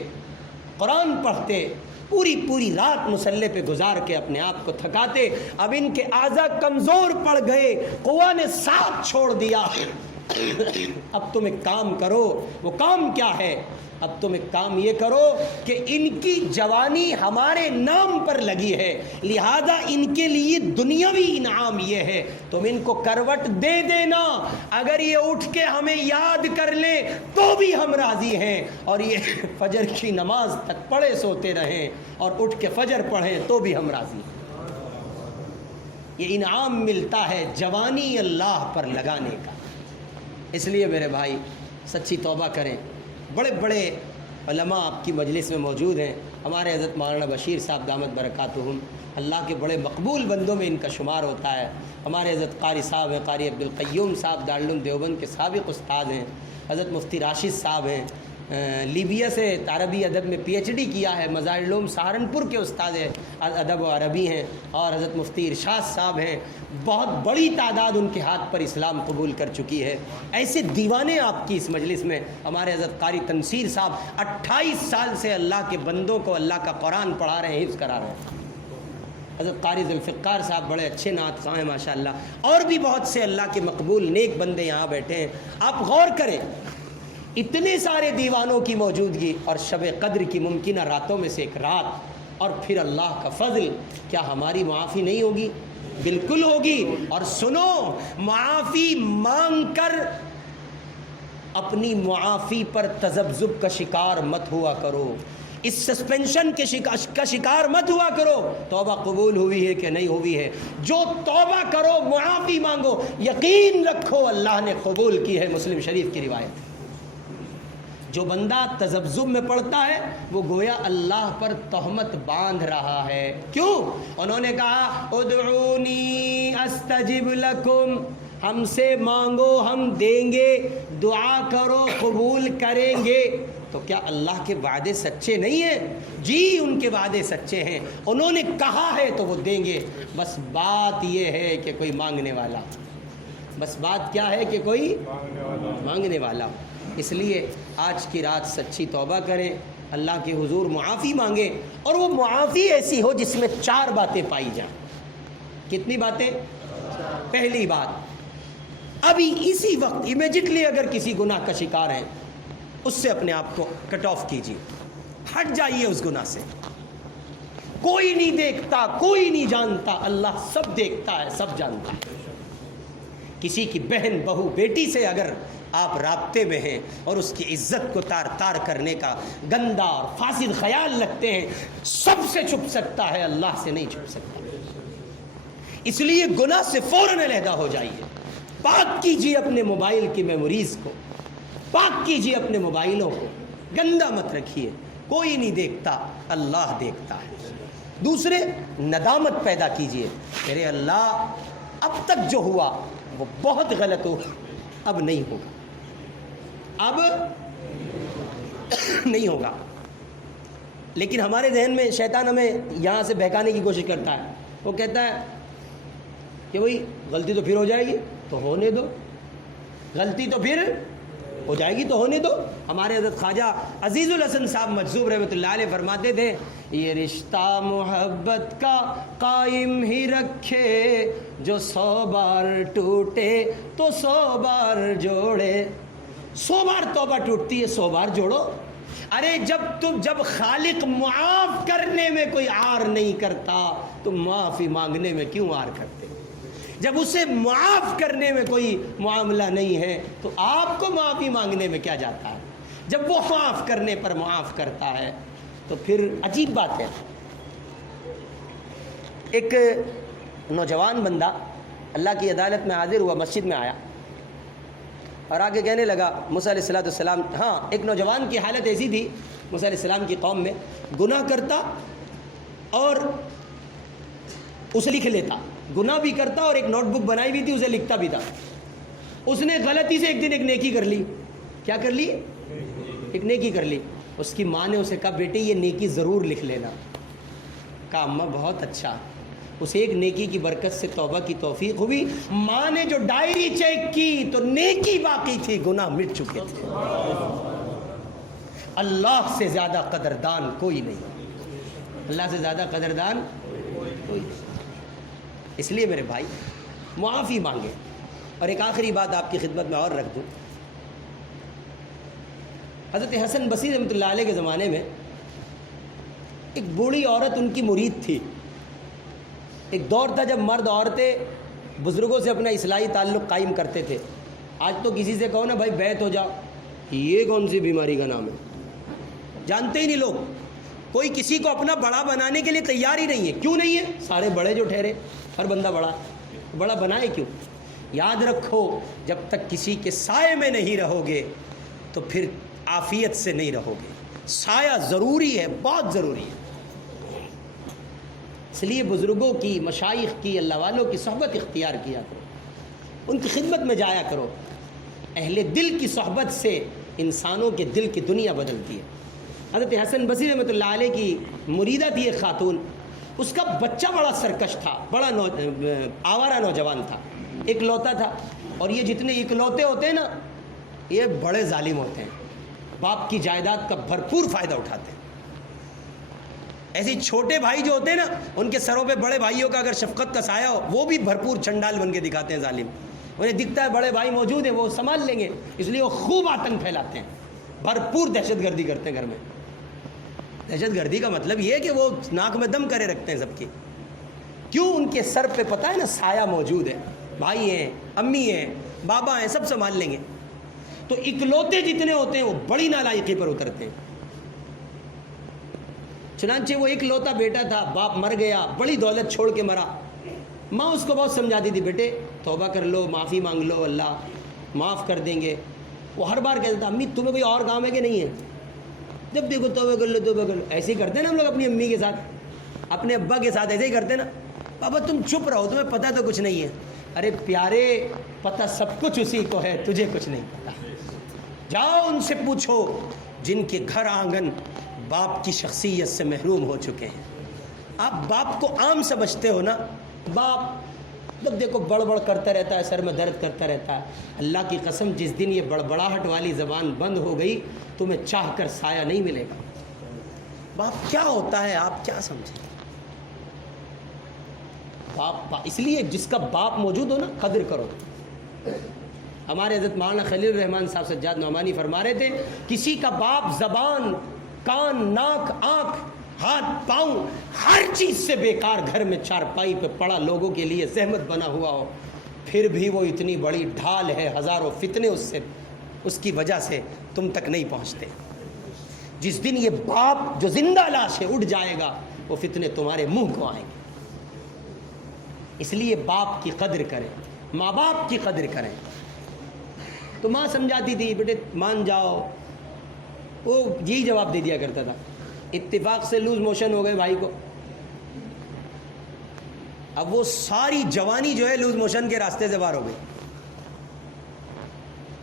قرآن پڑھتے، پوری رات مصلے پہ گزار کے اپنے آپ کو تھکاتے، اب ان کے اعضاء کمزور پڑ گئے، قوا نے ساتھ چھوڑ دیا، اب تم ایک کام کرو۔ وہ کام کیا ہے؟ اب تم ایک کام یہ کرو کہ ان کی جوانی ہمارے نام پر لگی ہے، لہذا ان کے لیے دنیاوی انعام یہ ہے تم ان کو کروٹ دے دینا، اگر یہ اٹھ کے ہمیں یاد کر لیں تو بھی ہم راضی ہیں، اور یہ فجر کی نماز تک پڑھے سوتے رہیں اور اٹھ کے فجر پڑھیں تو بھی ہم راضی ہیں۔ یہ انعام ملتا ہے جوانی اللہ پر لگانے کا۔ اس لیے میرے بھائی سچی توبہ کریں۔ بڑے بڑے علماء آپ کی مجلس میں موجود ہیں، ہمارے حضرت مولانا بشیر صاحب دامت برکاتہم، اللہ کے بڑے مقبول بندوں میں ان کا شمار ہوتا ہے۔ ہمارے حضرت قاری صاحب ہیں، قاری عبدالقیوم صاحب دارالعلوم دیوبند کے سابق استاد ہیں، حضرت مفتی راشد صاحب ہیں، لیبیا سے عربی ادب میں پی ایچ ڈی کیا ہے، مظاہر العلوم سہارنپور کے استاد ادب و عربی ہیں، اور حضرت مفتی ارشاد صاحب ہیں، بہت بڑی تعداد ان کے ہاتھ پر اسلام قبول کر چکی ہے۔ ایسے دیوانے آپ کی اس مجلس میں ہمارے حضرت قاری تنصیر صاحب 28 سال سے اللہ کے بندوں کو اللہ کا قرآن پڑھا رہے ہیں، حفظ کرا رہے ہیں۔ حضرت قاری ذوالفقار صاحب بڑے اچھے نعت خواں ہیں ماشاءاللہ، اور بھی بہت سے اللہ کے مقبول نیک بندے یہاں بیٹھے ہیں۔ آپ غور کریں، اتنے سارے دیوانوں کی موجودگی اور شب قدر کی ممکنہ راتوں میں سے ایک رات، اور پھر اللہ کا فضل، کیا ہماری معافی نہیں ہوگی؟ بالکل ہوگی۔ اور سنو، معافی مانگ کر اپنی معافی پر تذبذب کا شکار مت ہوا کرو، اس سسپینشن کا شکار مت ہوا کرو، توبہ قبول ہوئی ہے کہ نہیں ہوئی ہے۔ جو توبہ کرو، معافی مانگو، یقین رکھو اللہ نے قبول کی ہے۔ مسلم شریف کی روایت۔ جو بندہ تذبذب میں پڑتا ہے وہ گویا اللہ پر تہمت باندھ رہا ہے۔ کیوں؟ انہوں نے کہا ادعونی استجب لکم، ہم سے مانگو ہم دیں گے، دعا کرو قبول کریں گے۔ تو کیا اللہ کے وعدے سچے نہیں ہیں؟ جی ان کے وعدے سچے ہیں، انہوں نے کہا ہے تو وہ دیں گے۔ بس بات یہ ہے کہ کوئی مانگنے والا، بس بات کیا ہے کہ کوئی مانگنے والا۔ اس لیے آج کی رات سچی توبہ کریں، اللہ کے حضور معافی مانگے، اور وہ معافی ایسی ہو جس میں 4 باتیں پائی جائیں۔ کتنی باتیں؟ پہلی بات، ابھی اسی وقت امیجیٹلی اگر کسی گناہ کا شکار ہے اس سے اپنے آپ کو کٹ آف کیجیے، ہٹ جائیے اس گناہ سے۔ کوئی نہیں دیکھتا، کوئی نہیں جانتا، اللہ سب دیکھتا ہے، سب جانتا ہے۔ کسی کی بہن، بہو، بیٹی سے اگر آپ رابطے میں ہیں اور اس کی عزت کو تار تار کرنے کا گندا اور فاسد خیال رکھتے ہیں، سب سے چھپ سکتا ہے، اللہ سے نہیں چھپ سکتا۔ اس لیے گناہ سے فوراً علیحدہ ہو جائیے، پاک کیجیے اپنے موبائل کی میموریز کو، پاک کیجیے اپنے موبائلوں کو، گندا مت رکھیے۔ کوئی نہیں دیکھتا، اللہ دیکھتا ہے۔ دوسرے، ندامت پیدا کیجیے، میرے اللہ اب تک جو ہوا وہ بہت غلط ہو، اب نہیں ہوگا، اب نہیں ہوگا۔ لیکن ہمارے ذہن میں شیطان ہمیں یہاں سے بہکانے کی کوشش کرتا ہے۔ وہ کہتا ہے کہ وہی غلطی تو پھر ہو جائے گی تو ہونے دو، غلطی تو پھر ہو جائے گی تو ہونے دو۔ ہمارے حضرت خواجہ عزیز الحسن صاحب مجذوب رحمۃ اللہ علیہ فرماتے تھے، یہ رشتہ محبت کا قائم ہی رکھے، جو 100 بار ٹوٹے تو 100 بار جوڑے۔ 100 بار توبہ ٹوٹتی ہے، 100 بار جوڑو۔ ارے جب خالق معاف کرنے میں کوئی عار نہیں کرتا تو معافی مانگنے میں کیوں عار کرتے؟ جب اسے معاف کرنے میں کوئی معاملہ نہیں ہے تو آپ کو معافی مانگنے میں کیا جاتا ہے؟ جب وہ معاف کرنے پر معاف کرتا ہے تو پھر عجیب بات ہے۔ ایک نوجوان بندہ اللہ کی عدالت میں حاضر ہوا، مسجد میں آیا اور آگے کہنے لگا موسیٰ علیہ السلام، ہاں ایک نوجوان کی حالت ایسی تھی موسیٰ علیہ السلام کی قوم میں، گناہ کرتا اور اسے لکھ لیتا، گناہ بھی کرتا اور ایک نوٹ بک بنائی بھی تھی، اسے لکھتا بھی تھا۔ اس نے غلطی سے ایک دن ایک نیکی کر لی۔ کیا کر لی؟ ایک نیکی کر لی۔ اس کی ماں نے اسے کہا، بیٹے یہ نیکی ضرور لکھ لینا۔ کہا اماں بہت اچھا۔ اسے ایک نیکی کی برکت سے توبہ کی توفیق ہوئی۔ ماں نے جو ڈائری چیک کی تو نیکی باقی تھی، گناہ مٹ چکے تھے۔ اللہ سے زیادہ قدردان کوئی نہیں، اللہ سے زیادہ قدردان کوئی نہیں۔ اس لیے میرے بھائی معافی مانگے۔ اور ایک آخری بات آپ کی خدمت میں اور رکھ دوں، حضرت حسن بصری رحمۃ اللہ علیہ کے زمانے میں ایک بوڑھی عورت ان کی مرید تھی۔ ایک دور تھا جب مرد عورتیں بزرگوں سے اپنا اصلاحی تعلق قائم کرتے تھے۔ آج تو کسی سے کہو نا بھائی بیعت ہو جاؤ، یہ کون سی بیماری کا نام ہے؟ جانتے ہی نہیں لوگ، کوئی کسی کو اپنا بڑا بنانے کے لیے تیار ہی نہیں ہے۔ کیوں نہیں ہے؟ سارے بڑے جو ٹھہرے، ہر بندہ بڑا بنائے کیوں؟ یاد رکھو جب تک کسی کے سائے میں نہیں رہو گے تو پھر عافیت سے نہیں رہو گے۔ سایہ ضروری ہے، بہت ضروری ہے۔ اس لیے بزرگوں کی، مشائخ کی، اللہ والوں کی صحبت اختیار کیا کرو، ان کی خدمت میں جایا کرو۔ اہل دل کی صحبت سے انسانوں کے دل کی دنیا بدلتی ہے۔ حضرت حسن بصری رحمۃ اللہ علیہ کی مریدہ تھی ایک خاتون، اس کا بچہ بڑا سرکش تھا، بڑا آوارہ نوجوان تھا، اکلوتا تھا۔ اور یہ جتنے اکلوتے ہوتے ہیں نا، یہ بڑے ظالم ہوتے ہیں، باپ کی جائیداد کا بھرپور فائدہ اٹھاتے ہیں۔ ایسے چھوٹے بھائی جو ہوتے ہیں نا، ان کے سروں پہ بڑے بھائیوں کا اگر شفقت کا سایہ ہو، وہ بھی بھرپور چنڈال بن کے دکھاتے ہیں ظالم۔ انہیں دکھتا ہے بڑے بھائی موجود ہیں، وہ سنبھال لیں گے، اس لیے وہ خوب آتنک پھیلاتے ہیں، بھرپور دہشت گردی کرتے ہیں گھر میں۔ دہشت گردی کا مطلب یہ ہے کہ وہ ناک میں دم کرے رکھتے ہیں سب کی۔ کیوں؟ ان کے سر پہ پتہ ہے نا سایہ موجود ہے، بھائی ہیں، امی ہیں، بابا ہیں، سب سنبھال لیں گے۔ تو اکلوتے جتنے ہوتے ہیں وہ بڑی نالائقی پر اترتے ہیں۔ چنانچہ وہ اکلوتا بیٹا تھا، باپ مر گیا، بڑی دولت چھوڑ کے مرا۔ ماں اس کو بہت سمجھاتی تھی، بیٹے توبہ کر لو، معافی مانگ لو، اللہ معاف کر دیں گے۔ وہ ہر بار کہتا تھا، امی تمہیں کوئی اور کام ہے کہ نہیں ہے؟ جب دیکھو توبہ کر لو، توبہ کر لو۔ ایسے ہی کرتے ہیں نا ہم لوگ اپنی امی کے ساتھ، اپنے ابا کے ساتھ ایسے ہی کرتے ہیں نا، بابا تم چپ رہو، تمہیں پتہ تو کچھ نہیں ہے۔ ارے پیارے، پتہ سب کچھ اسی کو ہے، تجھے کچھ نہیں پتہ۔ جاؤ ان سے پوچھو جن کے گھر آنگن باپ کی شخصیت سے محروم ہو چکے ہیں۔ آپ باپ کو عام سمجھتے ہو نا، باپ جب دیکھو بڑبڑ کرتا رہتا ہے، سر میں درد کرتا رہتا ہے۔ اللہ کی قسم جس دن یہ بڑبڑاہٹ والی زبان بند ہو گئی، تمہیں چاہ کر سایہ نہیں ملے گا۔ باپ کیا ہوتا ہے آپ کیا سمجھیں؟ باپ اس لیے جس کا باپ موجود ہو نا قدر کرو. ہمارے حضرت مولانا خلیل الرحمن صاحب سجاد نعمانی فرما رہے تھے کسی کا باپ زبان کان ناک آنکھ ہاتھ پاؤں ہر چیز سے بیکار گھر میں چارپائی پہ پڑا لوگوں کے لیے زحمت بنا ہوا ہو پھر بھی وہ اتنی بڑی ڈھال ہے ہزاروں فتنے اس کی وجہ سے تم تک نہیں پہنچتے. جس دن یہ باپ جو زندہ لاش ہے اٹھ جائے گا وہ فتنے تمہارے منہ کو آئیں گے. اس لیے باپ کی قدر کریں, ماں باپ کی قدر کریں. تو ماں سمجھاتی تھی بیٹے مان جاؤ, وہ یہی جواب دے دیا کرتا تھا. اتفاق سے لوز موشن ہو گئے بھائی کو, اب وہ ساری جوانی جو ہے لوز موشن کے راستے سے باہر ہو گئی.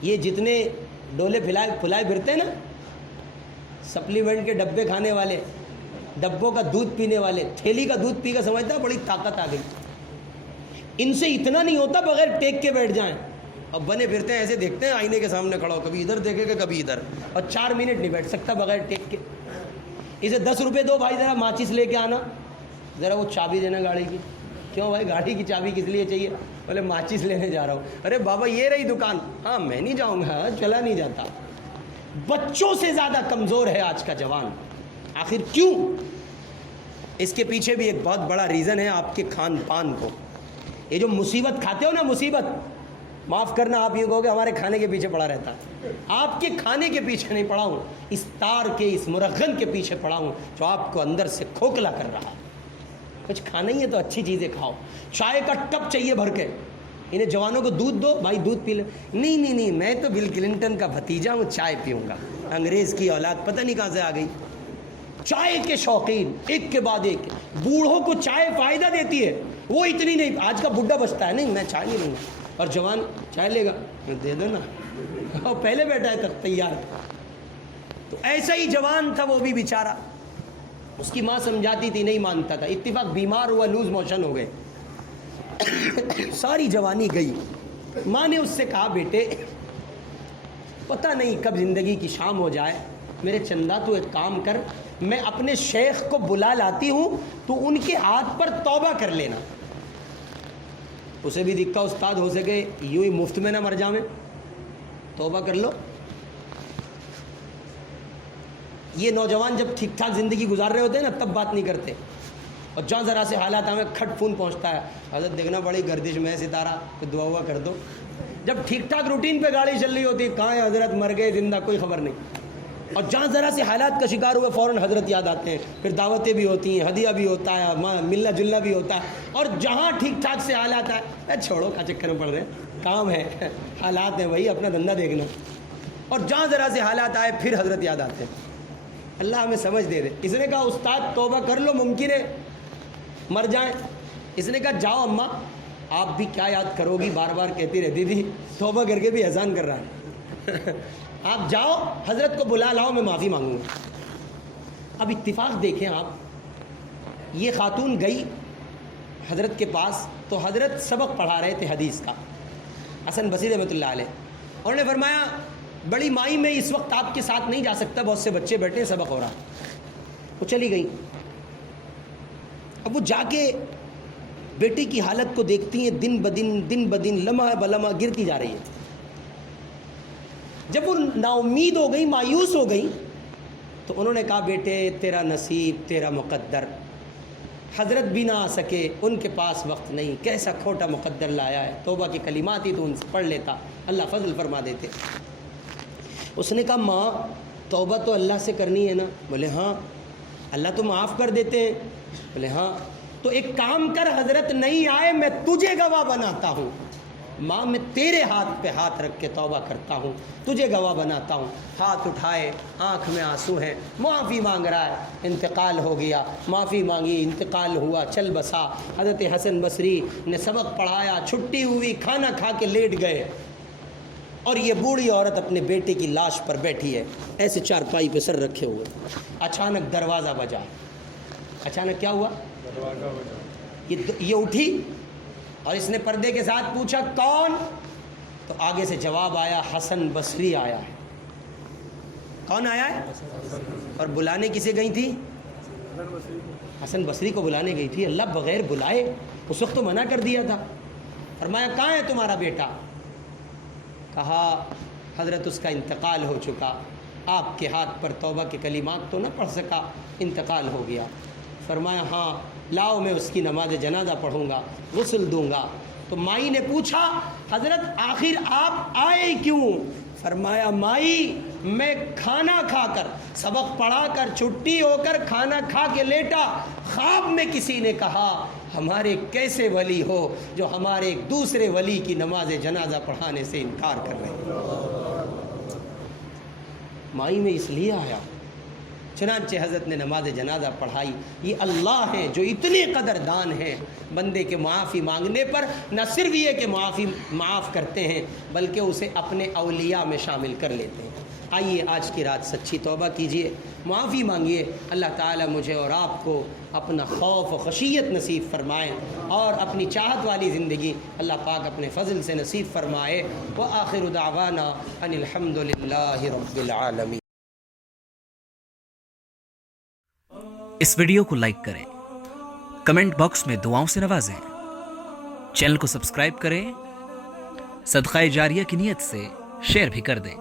یہ جتنے ڈولے پھلائے پھرتے ہیں نا, سپلیمنٹ کے ڈبے کھانے والے, ڈبوں کا دودھ پینے والے, تھیلی کا دودھ پی کر سمجھتا بڑی طاقت آ گئی. ان سے اتنا نہیں ہوتا بغیر ٹیک کے بیٹھ جائیں. اب بنے پھرتے ہیں ایسے دیکھتے ہیں آئینے کے سامنے کھڑا ہو, کبھی ادھر دیکھے گا کبھی ادھر, اور 4 منٹ نہیں بیٹھ سکتا بغیر ٹیک کے. اسے 10 روپے دو بھائی, ذرا ماچس لے کے آنا, ذرا وہ چابی دینا گاڑی کی. کیوں بھائی گاڑی کی چابی کس لیے چاہیے؟ بولے ماچس لینے جا رہا ہوں. ارے بابا یہ رہی دکان. ہاں میں نہیں جاؤں گا, چلا نہیں جاتا. بچوں سے زیادہ کمزور ہے آج کا جوان. آخر کیوں؟ اس کے پیچھے بھی ایک بہت بڑا ریزن ہے آپ کے کھان پان کو. یہ جو مصیبت کھاتے ہو نا, مصیبت, معاف کرنا آپ یہ کہو کہ ہمارے کھانے کے پیچھے پڑا رہتا. آپ کے کھانے کے پیچھے نہیں پڑا ہوں, اس تار کے اس مرغن کے پیچھے پڑا ہوں جو آپ کو اندر سے کھوکھلا کر رہا ہے. کچھ کھانا ہی ہے تو اچھی چیزیں کھاؤ. چائے کا ٹپ چاہیے بھر کے, انہیں جوانوں کو دودھ دو بھائی دودھ پی لے. نہیں میں تو بل کلنٹن کا بھتیجا ہوں, چائے پیوں گا. انگریز کی اولاد پتہ نہیں کہاں سے آ گئی. چائے کے شوقین ایک کے بعد ایک. بوڑھوں کو چائے فائدہ دیتی ہے, وہ اتنی نہیں. آج کا بڈھا بچتا ہے نہیں میں چائے نہیں لوں گا, اور جوان چائے لے گا, دے دو نا, اور پہلے بیٹھا ہے تک تیار. تو ایسا ہی جوان تھا وہ بھی بیچارہ. اس کی ماں سمجھاتی تھی, نہیں مانتا تھا. اتفاق بیمار ہوا, لوز موشن ہو گئے, ساری جوانی گئی. ماں نے اس سے کہا بیٹے پتہ نہیں کب زندگی کی شام ہو جائے, میرے چندہ تو ایک کام کر, میں اپنے شیخ کو بلا لاتی ہوں, تو ان کے ہاتھ پر توبہ کر لینا. اسے بھی دکھا استاد ہو سکے یوں ہی مفت میں نہ مر جاویں, توبہ کر لو. یہ نوجوان جب ٹھیک ٹھاک زندگی گزار رہے ہوتے ہیں نا تب بات نہیں کرتے, اور جہاں ذرا سے حالات ہمیں کھٹ فون پہنچتا ہے, حضرت دیکھنا بڑی گردش میں ستارہ, تو دعا ہوا کر دو. جب ٹھیک ٹھاک روٹین پہ گاڑی چل رہی ہوتی ہے, کہاں ہے حضرت, مر گئے زندہ کوئی خبر نہیں. اور جہاں ذرا سے حالات کا شکار ہوئے فوراً حضرت یاد آتے ہیں. پھر دعوتیں بھی ہوتی ہیں, ہدیہ بھی ہوتا ہے, ملنا جلنا بھی ہوتا ہے. اور جہاں ٹھیک ٹھاک سے حالات آئے چھوڑو کیا چکر میں پڑ رہے ہیں, کام ہے, حالات ہیں وہی, اپنا دھندا دیکھنا. اور جہاں ذرا سے حالات آئے پھر حضرت یاد آتے ہیں. اللہ ہمیں سمجھ دے دے. اس نے کہا استاد توبہ کر لو, ممکن ہے مر جائیں. اس نے کہا جاؤ اماں, آپ بھی کیا یاد کرو گی, بار بار کہتی رہتی تھی, توبہ کر کے بھی احسان کر رہا ہے. آپ جاؤ حضرت کو بلا لاؤ, میں معافی مانگوں گا. اب اتفاق دیکھیں آپ, یہ خاتون گئی حضرت کے پاس, تو حضرت سبق پڑھا رہے تھے حدیث کا, حسن بصری رحمۃ اللہ علیہ. انہوں نے فرمایا بڑی مائی میں اس وقت آپ کے ساتھ نہیں جا سکتا, بہت سے بچے بیٹھے ہیں, سبق ہو رہا. وہ چلی گئی. اب وہ جا کے بیٹی کی حالت کو دیکھتی ہیں, دن بدن لمحہ بلمحہ گرتی جا رہی ہے. جب وہ نا امید ہو گئی, مایوس ہو گئی, تو انہوں نے کہا بیٹے تیرا نصیب, تیرا مقدر, حضرت بھی نہ آ سکے, ان کے پاس وقت نہیں, کیسا کھوٹا مقدر لایا ہے. توبہ کی کلمات ہی تو ان سے پڑھ لیتا, اللہ فضل فرما دیتے. اس نے کہا ماں توبہ تو اللہ سے کرنی ہے نا. بولے ہاں. اللہ تو معاف کر دیتے ہیں. بولے ہاں. تو ایک کام کر, حضرت نہیں آئے میں تجھے گواہ بناتا ہوں. ماں میں تیرے ہاتھ پہ ہاتھ رکھ کے توبہ کرتا ہوں, تجھے گواہ بناتا ہوں. ہاتھ اٹھائے, آنکھ میں آنسو ہیں, معافی مانگ رہا ہے. انتقال ہو گیا, معافی مانگی, انتقال ہوا, چل بسا. حضرت حسن بصری نے سبق پڑھایا, چھٹی ہوئی, کھانا کھا کے لیٹ گئے. اور یہ بوڑھی عورت اپنے بیٹے کی لاش پر بیٹھی ہے, ایسے چارپائی پہ سر رکھے ہوئے. اچانک دروازہ بجا. اچانک کیا ہوا؟ یہ اٹھی اور اس نے پردے کے ساتھ پوچھا کون؟ تو آگے سے جواب آیا حسن بصری آیا ہے. کون آیا ہے؟ اور بلانے کسے گئی تھی؟ حسن بصری کو بلانے گئی تھی، اللہ بغیر بلائے اس وقت تو منع کر دیا تھا. فرمایا کہاں ہے تمہارا بیٹا؟ کہا حضرت اس کا انتقال ہو چکا، آپ کے ہاتھ پر توبہ کے کلمات تو نہ پڑھ سکا، انتقال ہو گیا. فرمایا ہاں لاؤ میں اس کی نماز جنازہ پڑھوں گا، غسل دوں گا. تو مائی نے پوچھا حضرت آخر آپ آئے کیوں؟ فرمایا مائی میں کھانا کھا کر، سبق پڑھا کر، چھٹی ہو کر کھانا کھا کے لیٹا، خواب میں کسی نے کہا ہمارے کیسے ولی ہو جو ہمارے ایک دوسرے ولی کی نماز جنازہ پڑھانے سے انکار کر رہے ہیں. مائی میں اس لیے آیا. چنانچہ حضرت نے نماز جنازہ پڑھائی. یہ اللہ ہیں جو اتنے قدردان ہیں، بندے کے معافی مانگنے پر نہ صرف یہ کہ معاف کرتے ہیں بلکہ اسے اپنے اولیاء میں شامل کر لیتے ہیں. آئیے آج کی رات سچی توبہ کیجئے، معافی مانگیے. اللہ تعالیٰ مجھے اور آپ کو اپنا خوف و خشیت نصیب فرمائے اور اپنی چاہت والی زندگی اللہ پاک اپنے فضل سے نصیب فرمائے. وآخر دعوانا ان الحمد للہ رب العالمین. اس ویڈیو کو لائک کریں، کمنٹ باکس میں دعاؤں سے نوازیں، چینل کو سبسکرائب کریں، صدقہ جاریہ کی نیت سے شیئر بھی کر دیں.